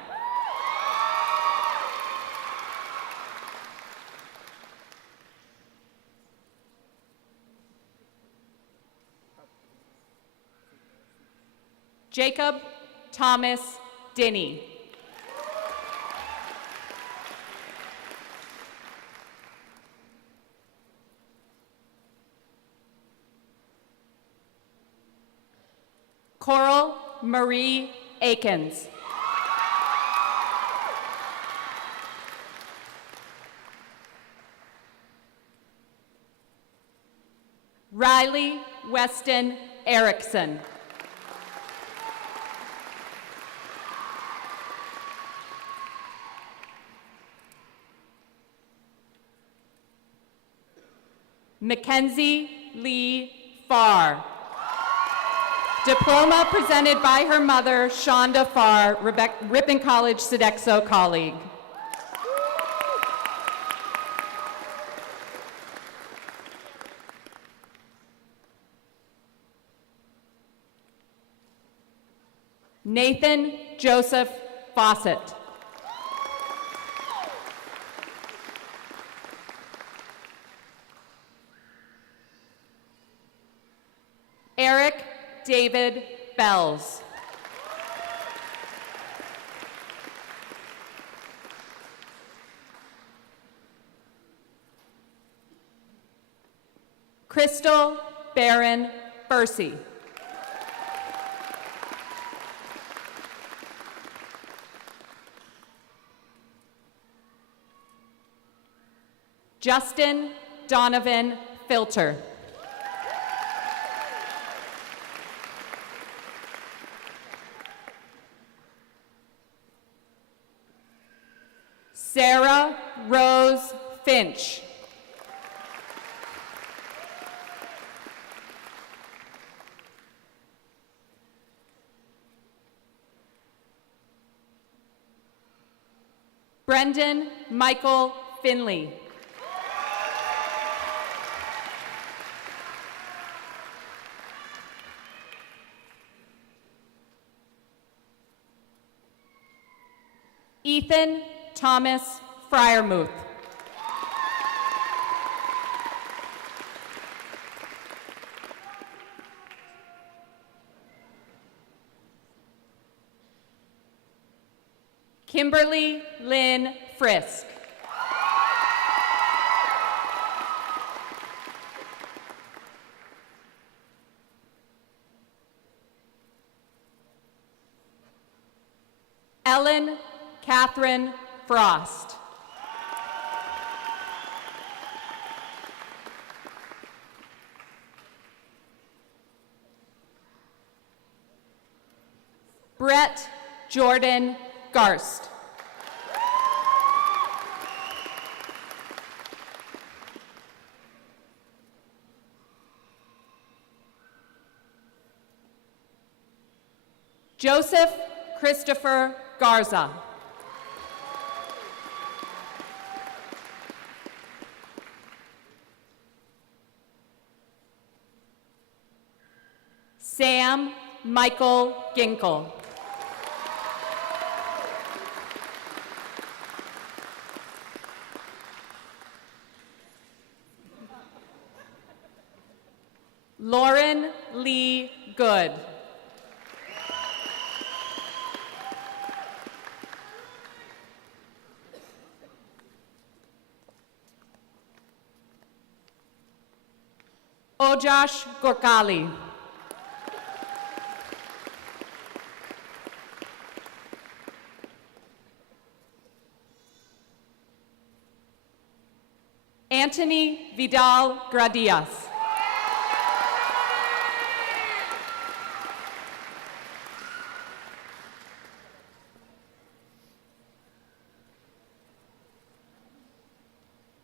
Jacob Thomas Dinney. Coral Marie Akins. Riley Weston Erickson. Mackenzie Lee Farr. Diploma presented by her mother, Shonda Farr, Ripon College Sodexo colleague. Nathan Joseph Fawcett. Eric David Bells. Crystal Barron Bursey. Justin Donovan Filter. Sarah Rose Finch. Brendan Michael Finley. Ethan Thomas Fryermuth. Kimberly Lynn Frisk. Ellen Catherine Frost. Brett Jordan Garst. Joseph Christopher Garza. Sam Michael Ginkle. Lauren Lee Good. Ojosh Gorkali. Anthony Vidal Gradias.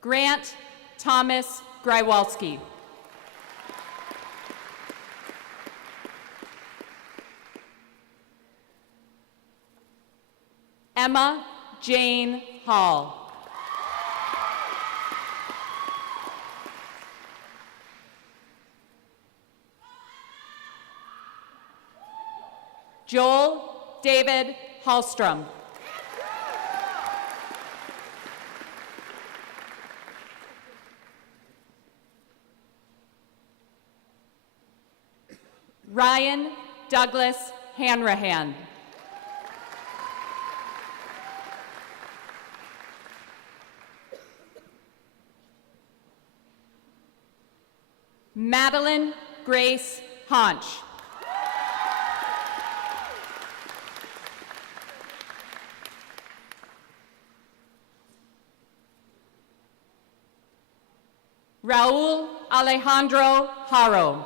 Grant Thomas Grywalski. Emma Jane Hall. Joel David Hallstrom. Ryan Douglas Hanrahan. Madeline Grace Haunch. Raul Alejandro Haro.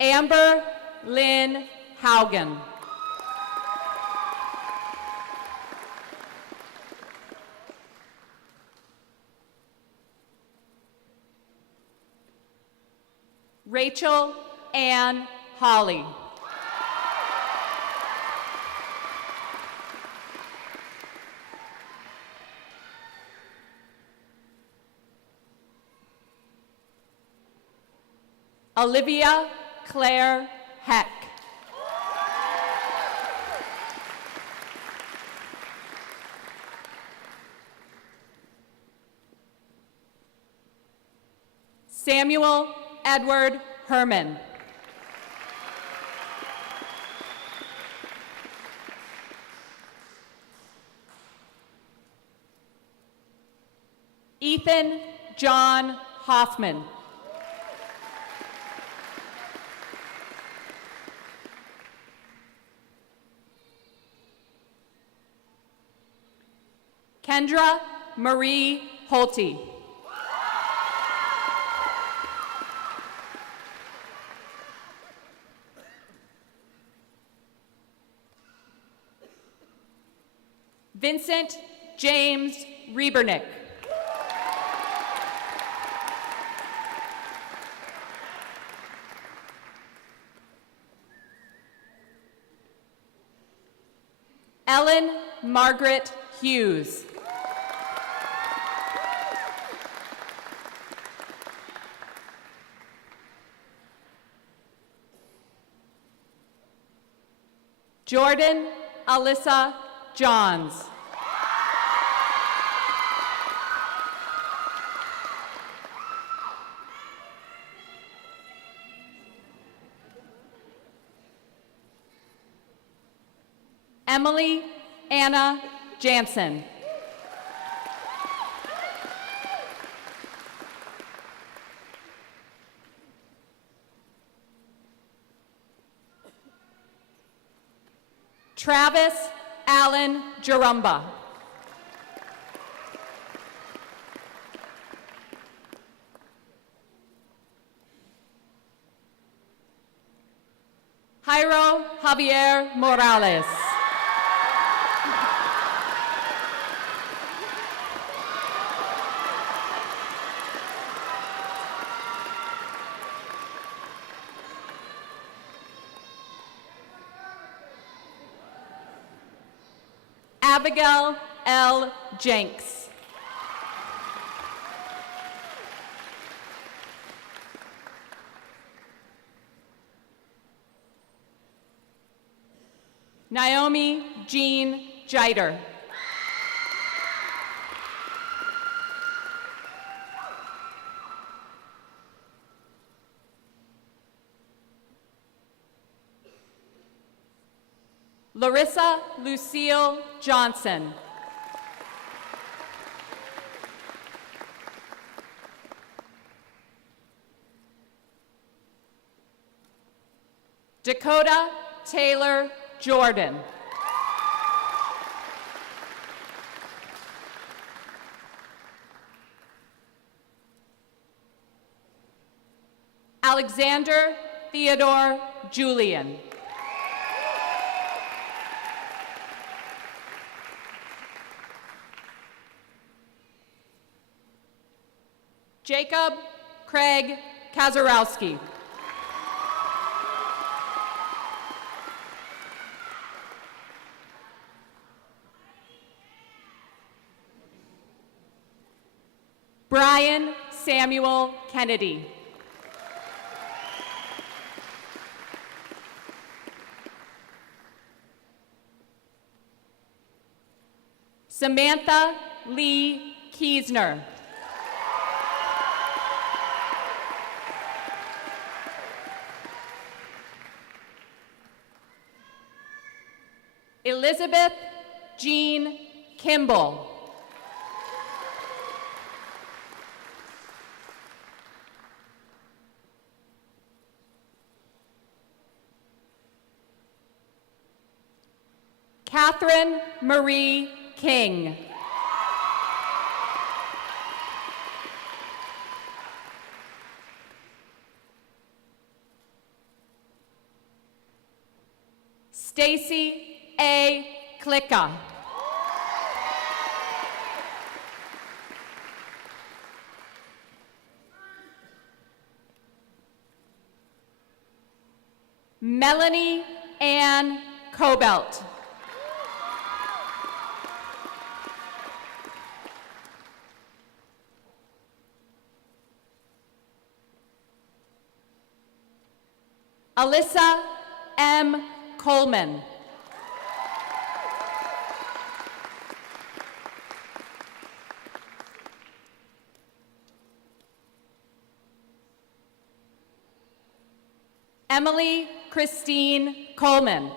Amber Lynn Haugen. Rachel Ann Holly. Olivia Claire Heck. Samuel Edward Herman. Ethan John Hoffman. Kendra Marie Holte. Vincent James Riebernick. Ellen Margaret Hughes. Jordan Alyssa Johns. Emily Anna Jansen. Travis Allen Jarumba. Jairo Javier Morales. Abigail L. Jenks. Naomi Jean Jiter. Larissa Lucille Johnson. Dakota Taylor Jordan. Alexander Theodore Julian. Jacob Craig Kazarowski. Brian Samuel Kennedy. Samantha Lee Kiesner. Elizabeth Jean Kimball. Catherine Marie King. Stacy A. Klicka. Melanie Ann Cobelt. Alyssa M. Coleman. Emily Christine Coleman.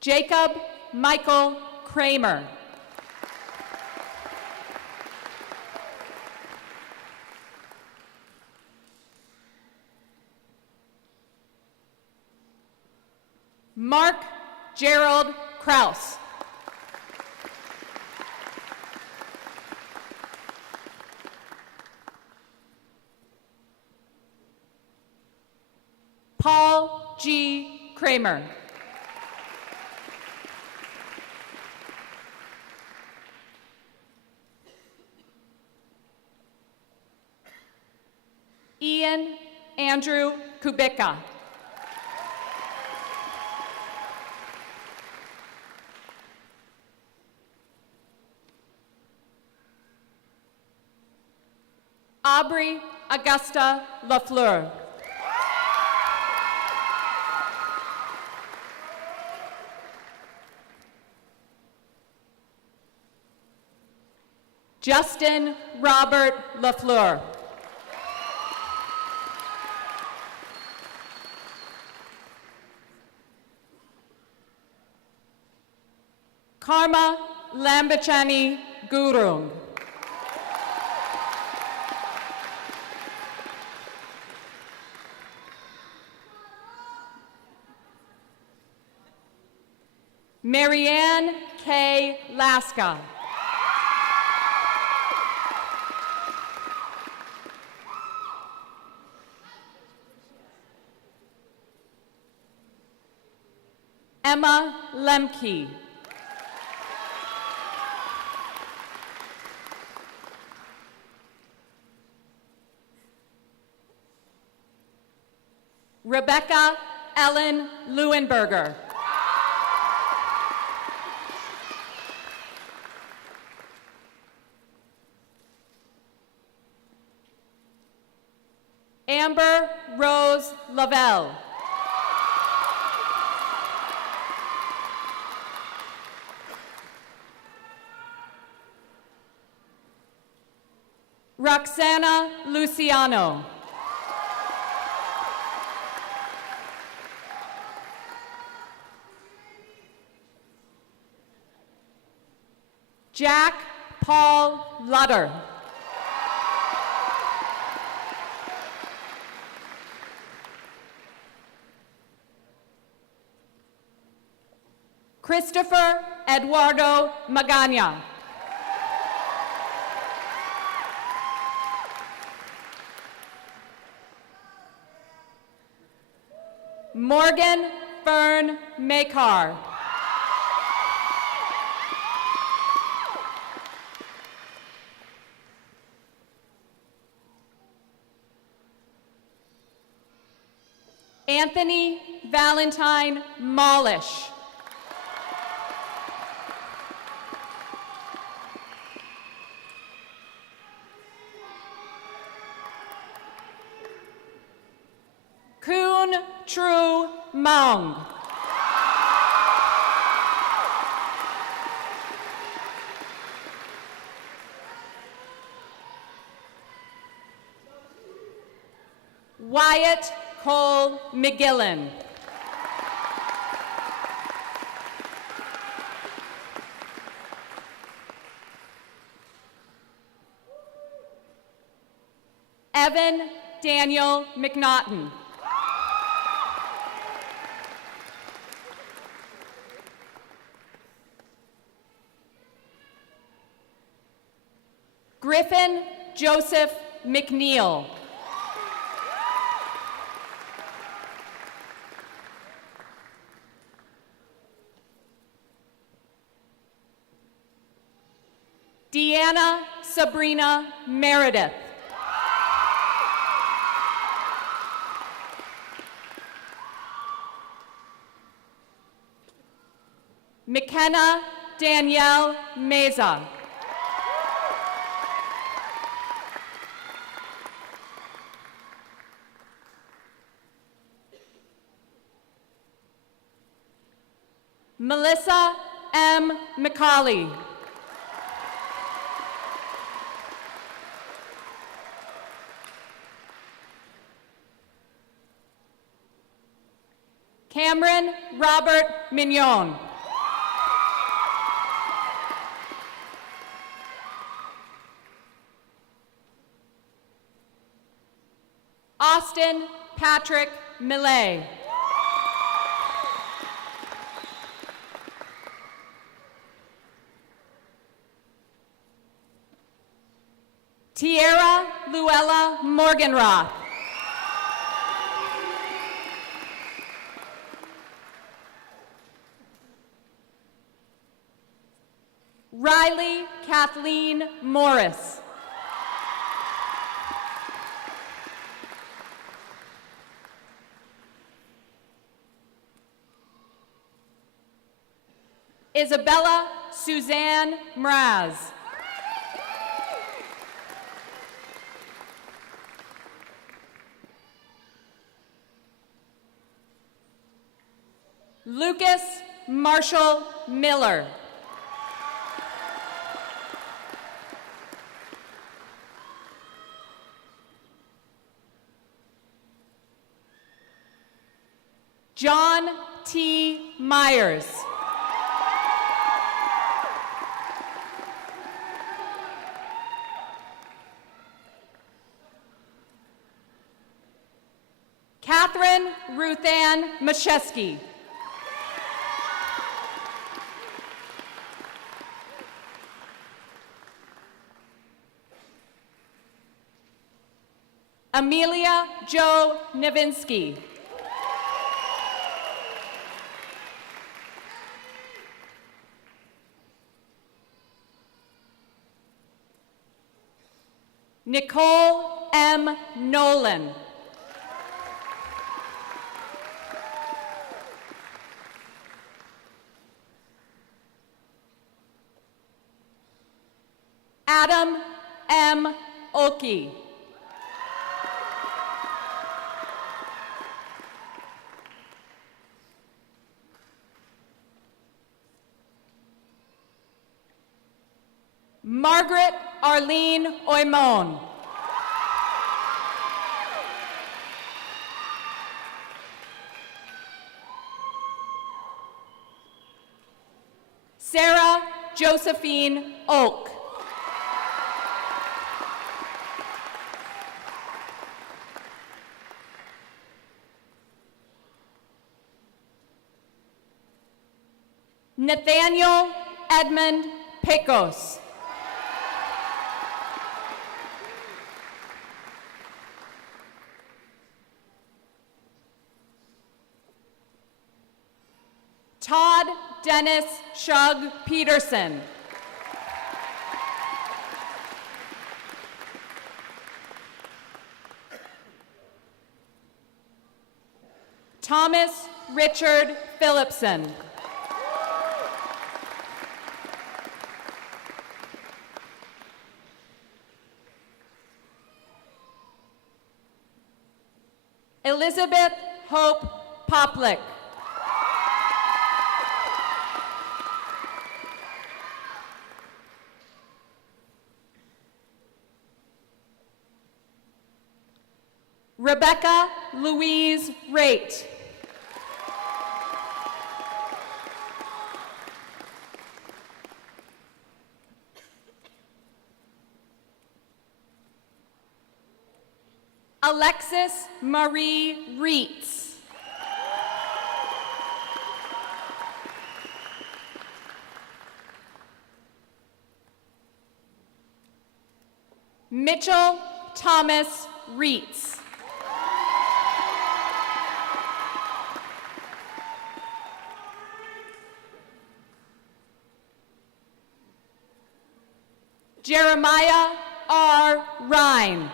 Jacob Michael Kramer. Mark Gerald Kraus. Paul G. Kramer. Ian Andrew Kubicka. Aubrey Augusta Lafleur. Justin Robert Lafleur. Karma Lambachani Gurung. Marianne K. Laska. Emma Lemke. Rebecca Ellen Leuenberger. Amber Rose Lavelle. Roxana Luciano. Jack Paul Lutter. Christopher Eduardo Magana. Morgan Fern Makar. Anthony Valentine Molish. Kuhn Tru Mong. Wyatt Cole McGillen. Evan Daniel McNaughton. Griffin Joseph McNeil. Deanna Sabrina Meredith. McKenna Danielle Meza. Melissa M. McCauley. Cameron Robert Mignon. Austin Patrick Millet. Tierra Luella Morganroth. Riley Kathleen Morris. Isabella Suzanne Mraz. Lucas Marshall Miller. John T. Myers. Catherine Ruthann Machesky. Amelia Jo Novinsky. Nicole M. Nolan. Adam M. Oki. Margaret Arlene Oimon. Sarah Josephine Oak. Nathaniel Edmund Pecos. Todd Dennis Shug Peterson. Thomas Richard Phillipson. Elizabeth Hope Poplick. Rebecca Louise Raitt. Alexis Marie Reitz. Mitchell Thomas Reitz. Jeremiah R. Rhine.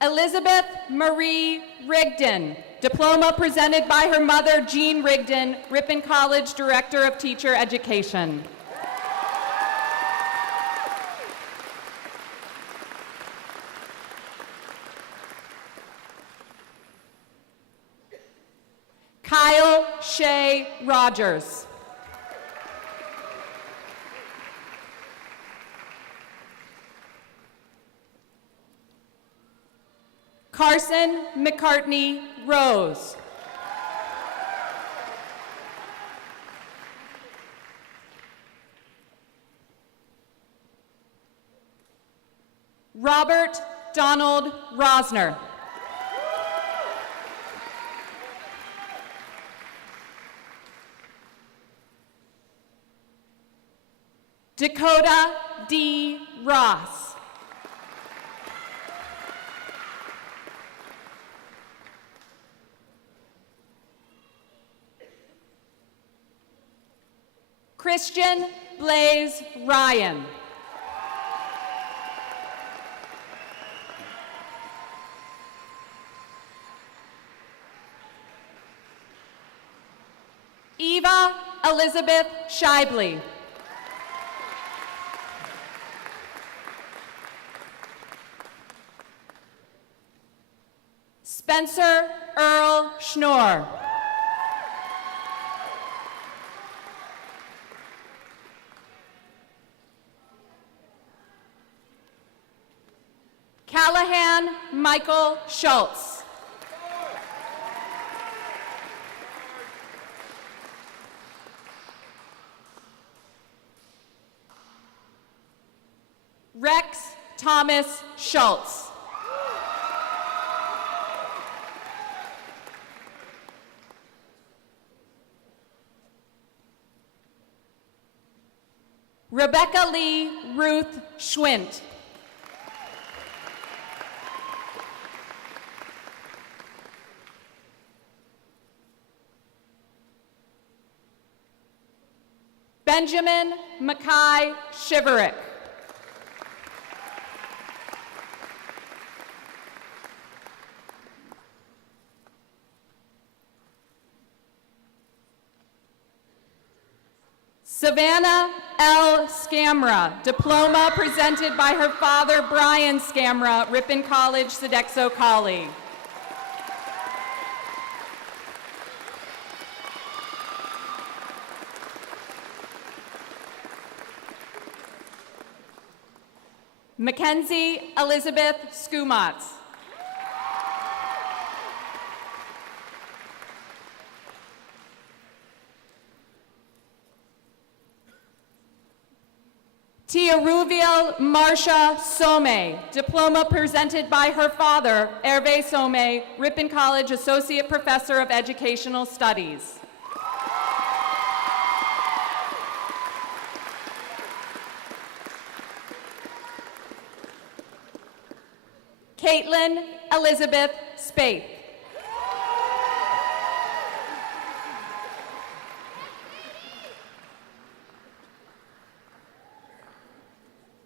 Elizabeth Marie Rigdon, diploma presented by her mother, Jean Rigdon, Ripon College Director of Teacher Education. Kyle Shea Rogers. Carson McCartney Rose. Robert Donald Rosner. Dakota D. Ross. Christian Blaze Ryan. Eva Elizabeth Shibley. Spencer Earl Schnorr. Callahan Michael Schultz. Rex Thomas Schultz. Rebecca Lee Ruth Schwint. Benjamin Mackay Shiverick. Savannah L. Scamra, diploma presented by her father, Brian Scamra, Ripon College, Sodexo Collie. Mackenzie Elizabeth Skumatz. Tiaruviel Marsha Some, diploma presented by her father, Hervé Some, Ripon College Associate Professor of Educational Studies. Caitlin Elizabeth Spaeth.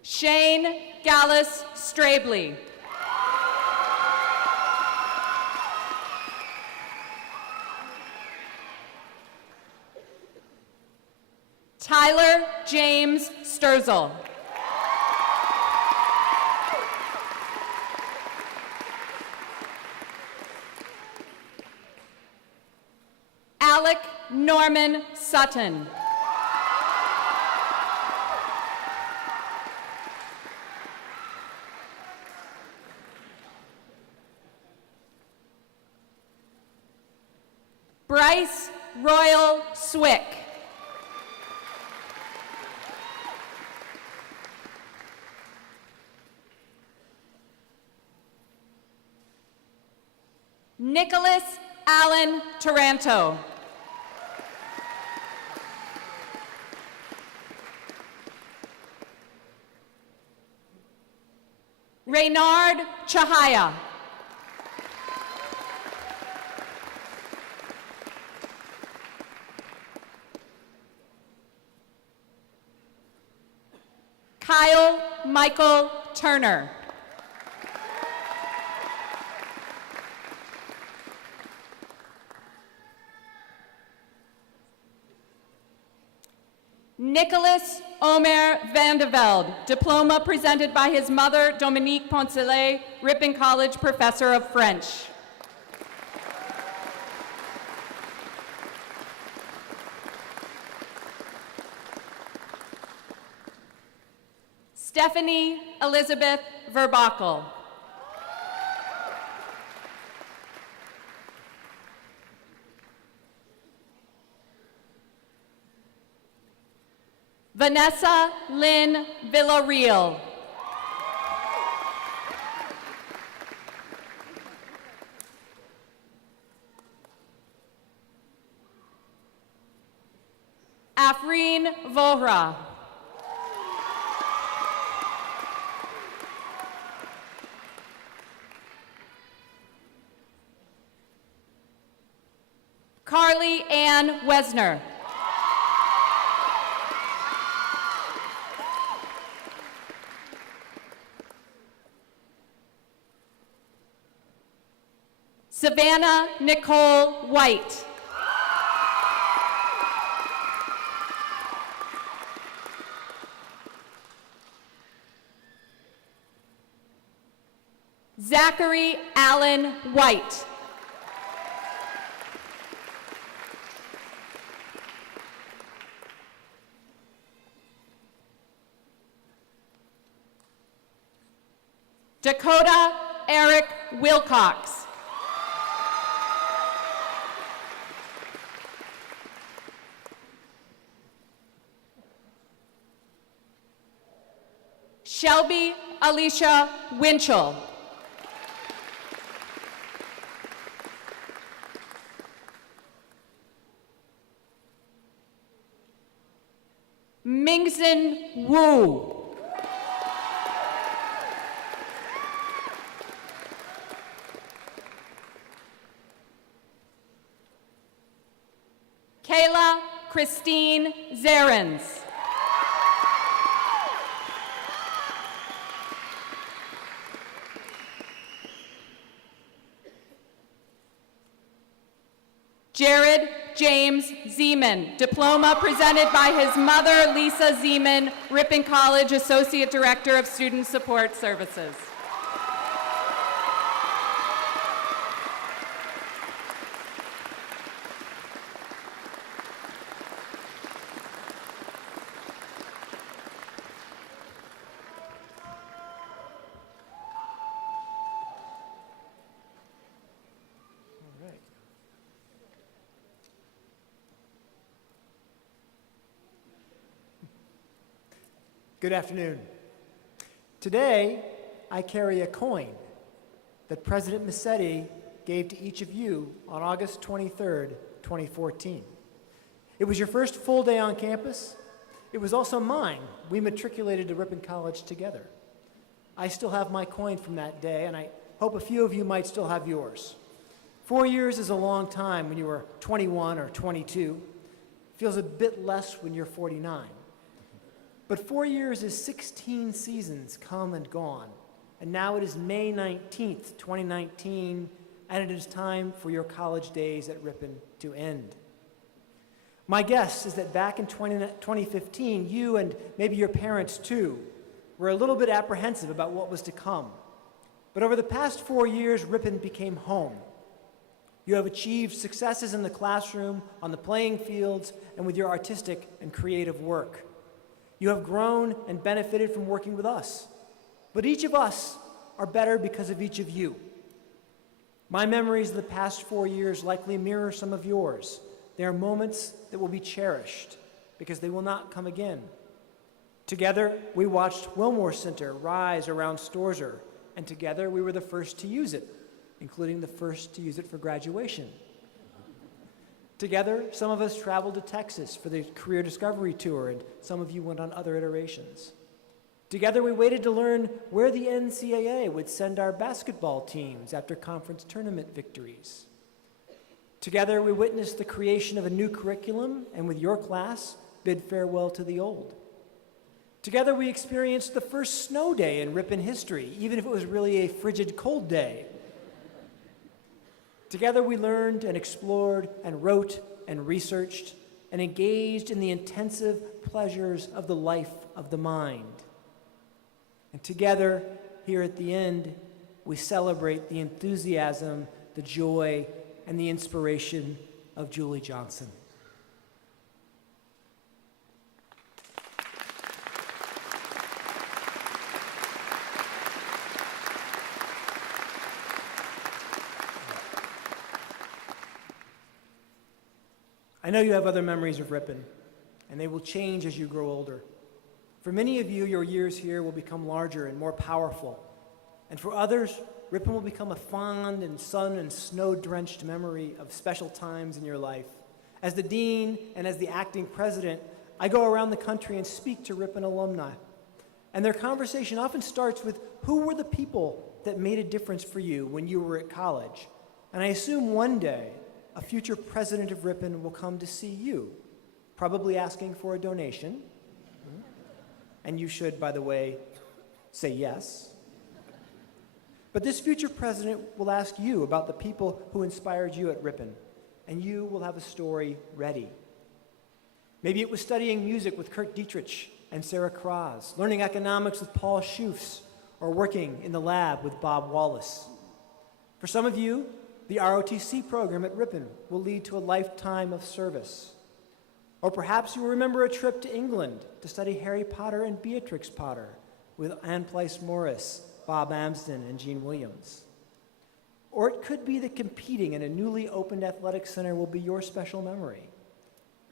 Shane Gallus Strabley. Tyler James Sturzel. Alec Norman Sutton. Bryce Royal Swick. Nicholas Allen Taranto. Reynard Chahaya. Kyle Michael Turner. Nicholas Omer Vandevelde, diploma presented by his mother, Dominique Poncelet, Ripon College Professor of French. Stephanie Elizabeth Verbakel. Vanessa Lynn Villarreal. Afreen Vohra. Carly Ann Wesner. Savannah Nicole White. Zachary Allen White. Dakota Eric Wilcox. Shelby Alicia Winchell. Mingzhen Wu. Kayla Christine Zarens. Jared James Zeman, diploma presented by his mother, Lisa Zeman, Ripon College Associate Director of Student Support Services. Good afternoon. Today, I carry a coin that President Massetti gave to each of you on August 23rd, 2014. It was your first full day on campus. It was also mine. We matriculated to Ripon College together. I still have my coin from that day, and I hope a few of you might still have yours. 4 years is a long time when you were 21 or 22. Feels a bit less when you're 49. But 4 years is 16 seasons come and gone. And now it is May 19th, 2019, and it is time for your college days at Ripon to end. My guess is that back in 2015, you and maybe your parents too were a little bit apprehensive about what was to come. But over the past 4 years, Ripon became home. You have achieved successes in the classroom, on the playing fields, and with your artistic and creative work. You have grown and benefited from working with us. But each of us are better because of each of you. My memories of the past 4 years likely mirror some of yours. They are moments that will be cherished because they will not come again. Together, we watched Wilmore Center rise around Storzer, and together we were the first to use it, including the first to use it for graduation. Together, some of us traveled to Texas for the Career Discovery Tour, and some of you went on other iterations. Together, we waited to learn where the NCAA would send our basketball teams after conference tournament victories. Together, we witnessed the creation of a new curriculum, and with your class, bid farewell to the old. Together, we experienced the first snow day in Ripon history, even if it was really a frigid cold day. Together we learned and explored and wrote and researched and engaged in the intensive pleasures of the life of the mind. And together, here at the end, we celebrate the enthusiasm, the joy, and the inspiration of Julie Johnson. I know you have other memories of Ripon, and they will change as you grow older. For many of you, your years here will become larger and more powerful. And for others, Ripon will become a fond and sun and snow-drenched memory of special times in your life. As the dean and as the acting president, I go around the country and speak to Ripon alumni. And their conversation often starts with, who were the people that made a difference for you when you were at college? And I assume one day a future president of Ripon will come to see you, probably asking for a donation. And you should, by the way, say yes. But this future president will ask you about the people who inspired you at Ripon, and you will have a story ready. Maybe it was studying music with Kurt Dietrich and Sarah Kraz, learning economics with Paul Schufs, or working in the lab with Bob Wallace. For some of you, the ROTC program at Ripon will lead to a lifetime of service. Or perhaps you will remember a trip to England to study Harry Potter and Beatrix Potter with Anne Plyce Morris, Bob Amsden, and Gene Williams. Or it could be that competing in a newly opened athletic center will be your special memory.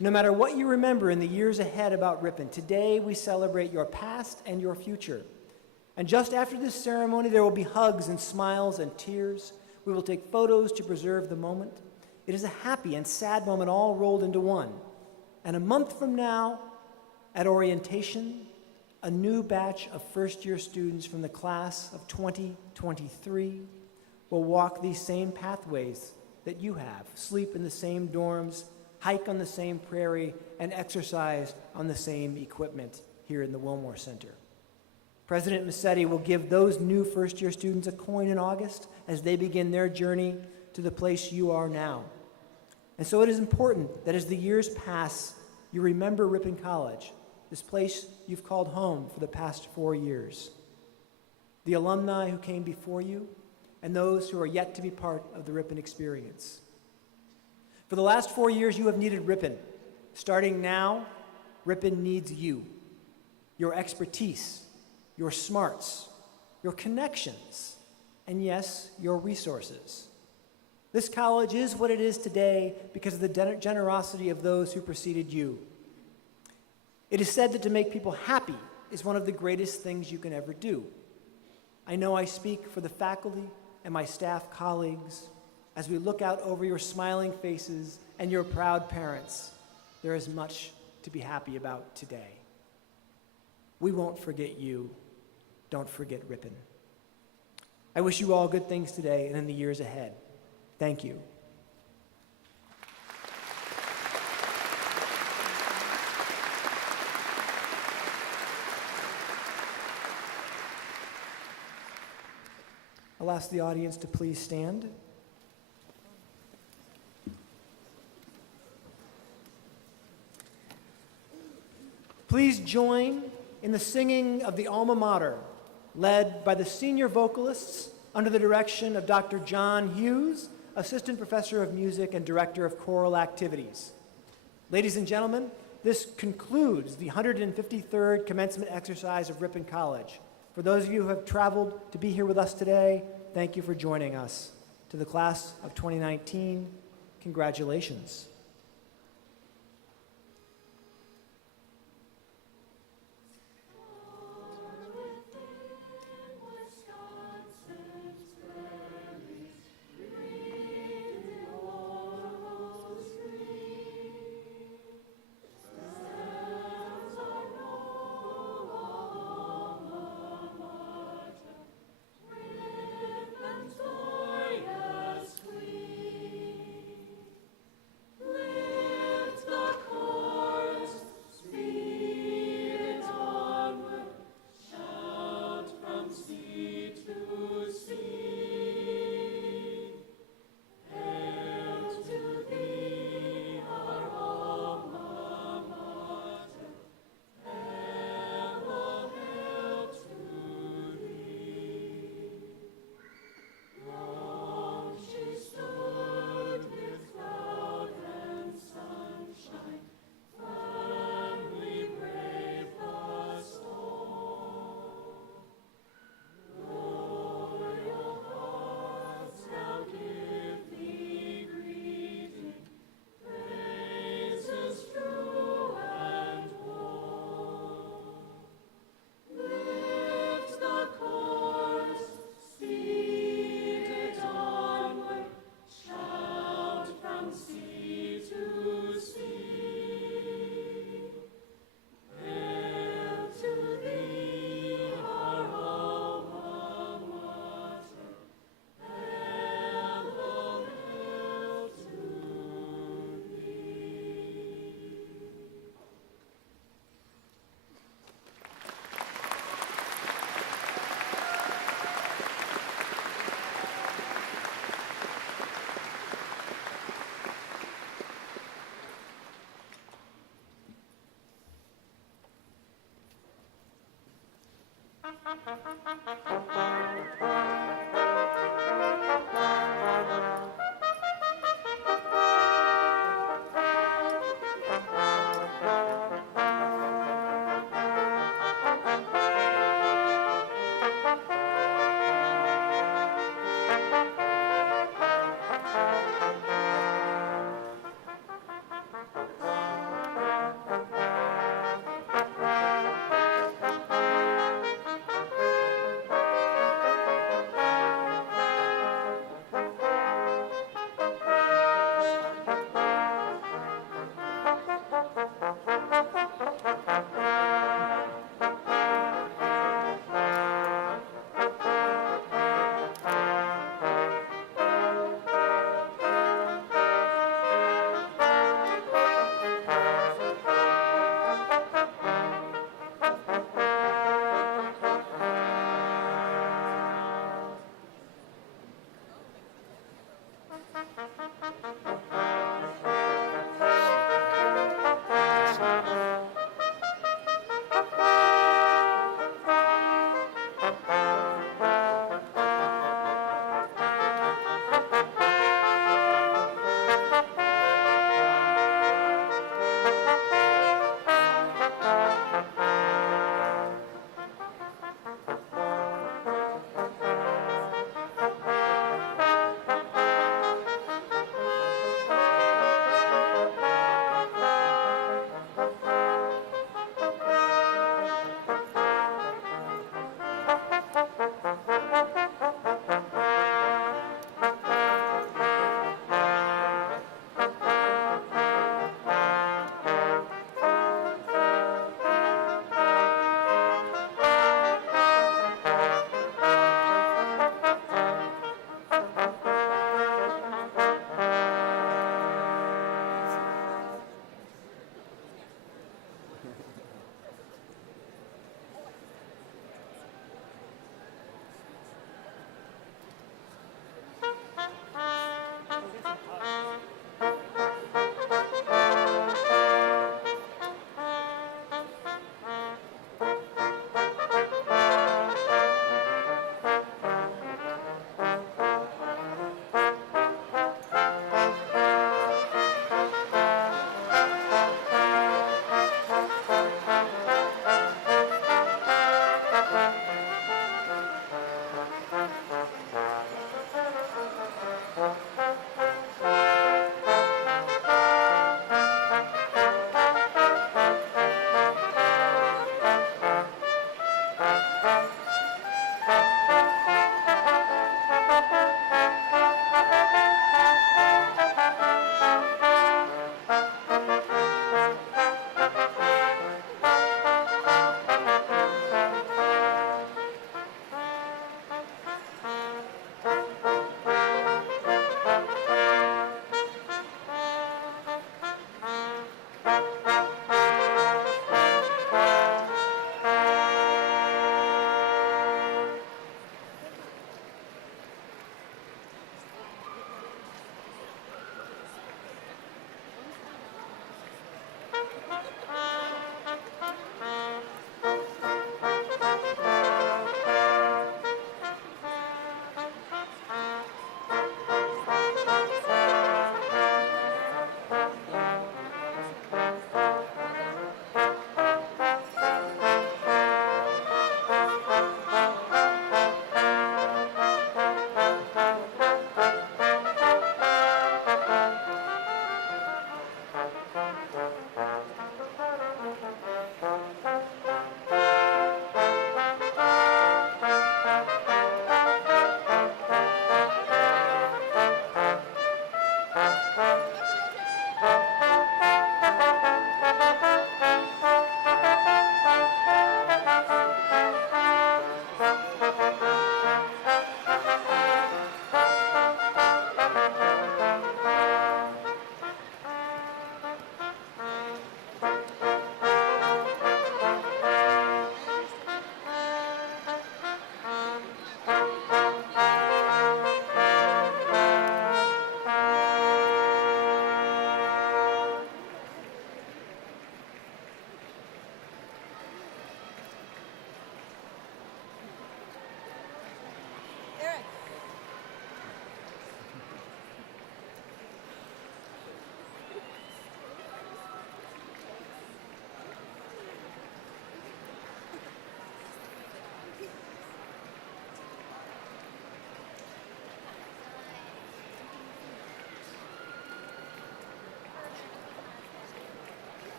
No matter what you remember in the years ahead about Ripon, today we celebrate your past and your future. And just after this ceremony, there will be hugs and smiles and tears. We will take photos to preserve the moment. It is a happy and sad moment all rolled into one. And a month from now, at orientation, a new batch of first-year students from the class of 2023 will walk these same pathways that you have, sleep in the same dorms, hike on the same prairie, and exercise on the same equipment here in the Wilmore Center. President Massetti will give those new first-year students a coin in August as they begin their journey to the place you are now. And so it is important that as the years pass, you remember Ripon College, this place you've called home for the past 4 years. The alumni who came before you, and those who are yet to be part of the Ripon experience. For the last 4 years, you have needed Ripon. Starting now, Ripon needs you, your expertise, your smarts, your connections, and yes, your resources. This college is what it is today because of the generosity of those who preceded you. It is said that to make people happy is one of the greatest things you can ever do. I know I speak for the faculty and my staff colleagues as we look out over your smiling faces and your proud parents. There is much to be happy about today. We won't forget you. Don't forget Ripon. I wish you all good things today and in the years ahead. Thank you. I'll ask the audience to please stand. Please join in the singing of the Alma Mater, led by the senior vocalists under the direction of Dr. John Hughes, Assistant Professor of Music and Director of Choral Activities. Ladies and gentlemen, this concludes the 153rd commencement exercise of Ripon College. For those of you who have traveled to be here with us today, thank you for joining us. To the class of 2019, congratulations.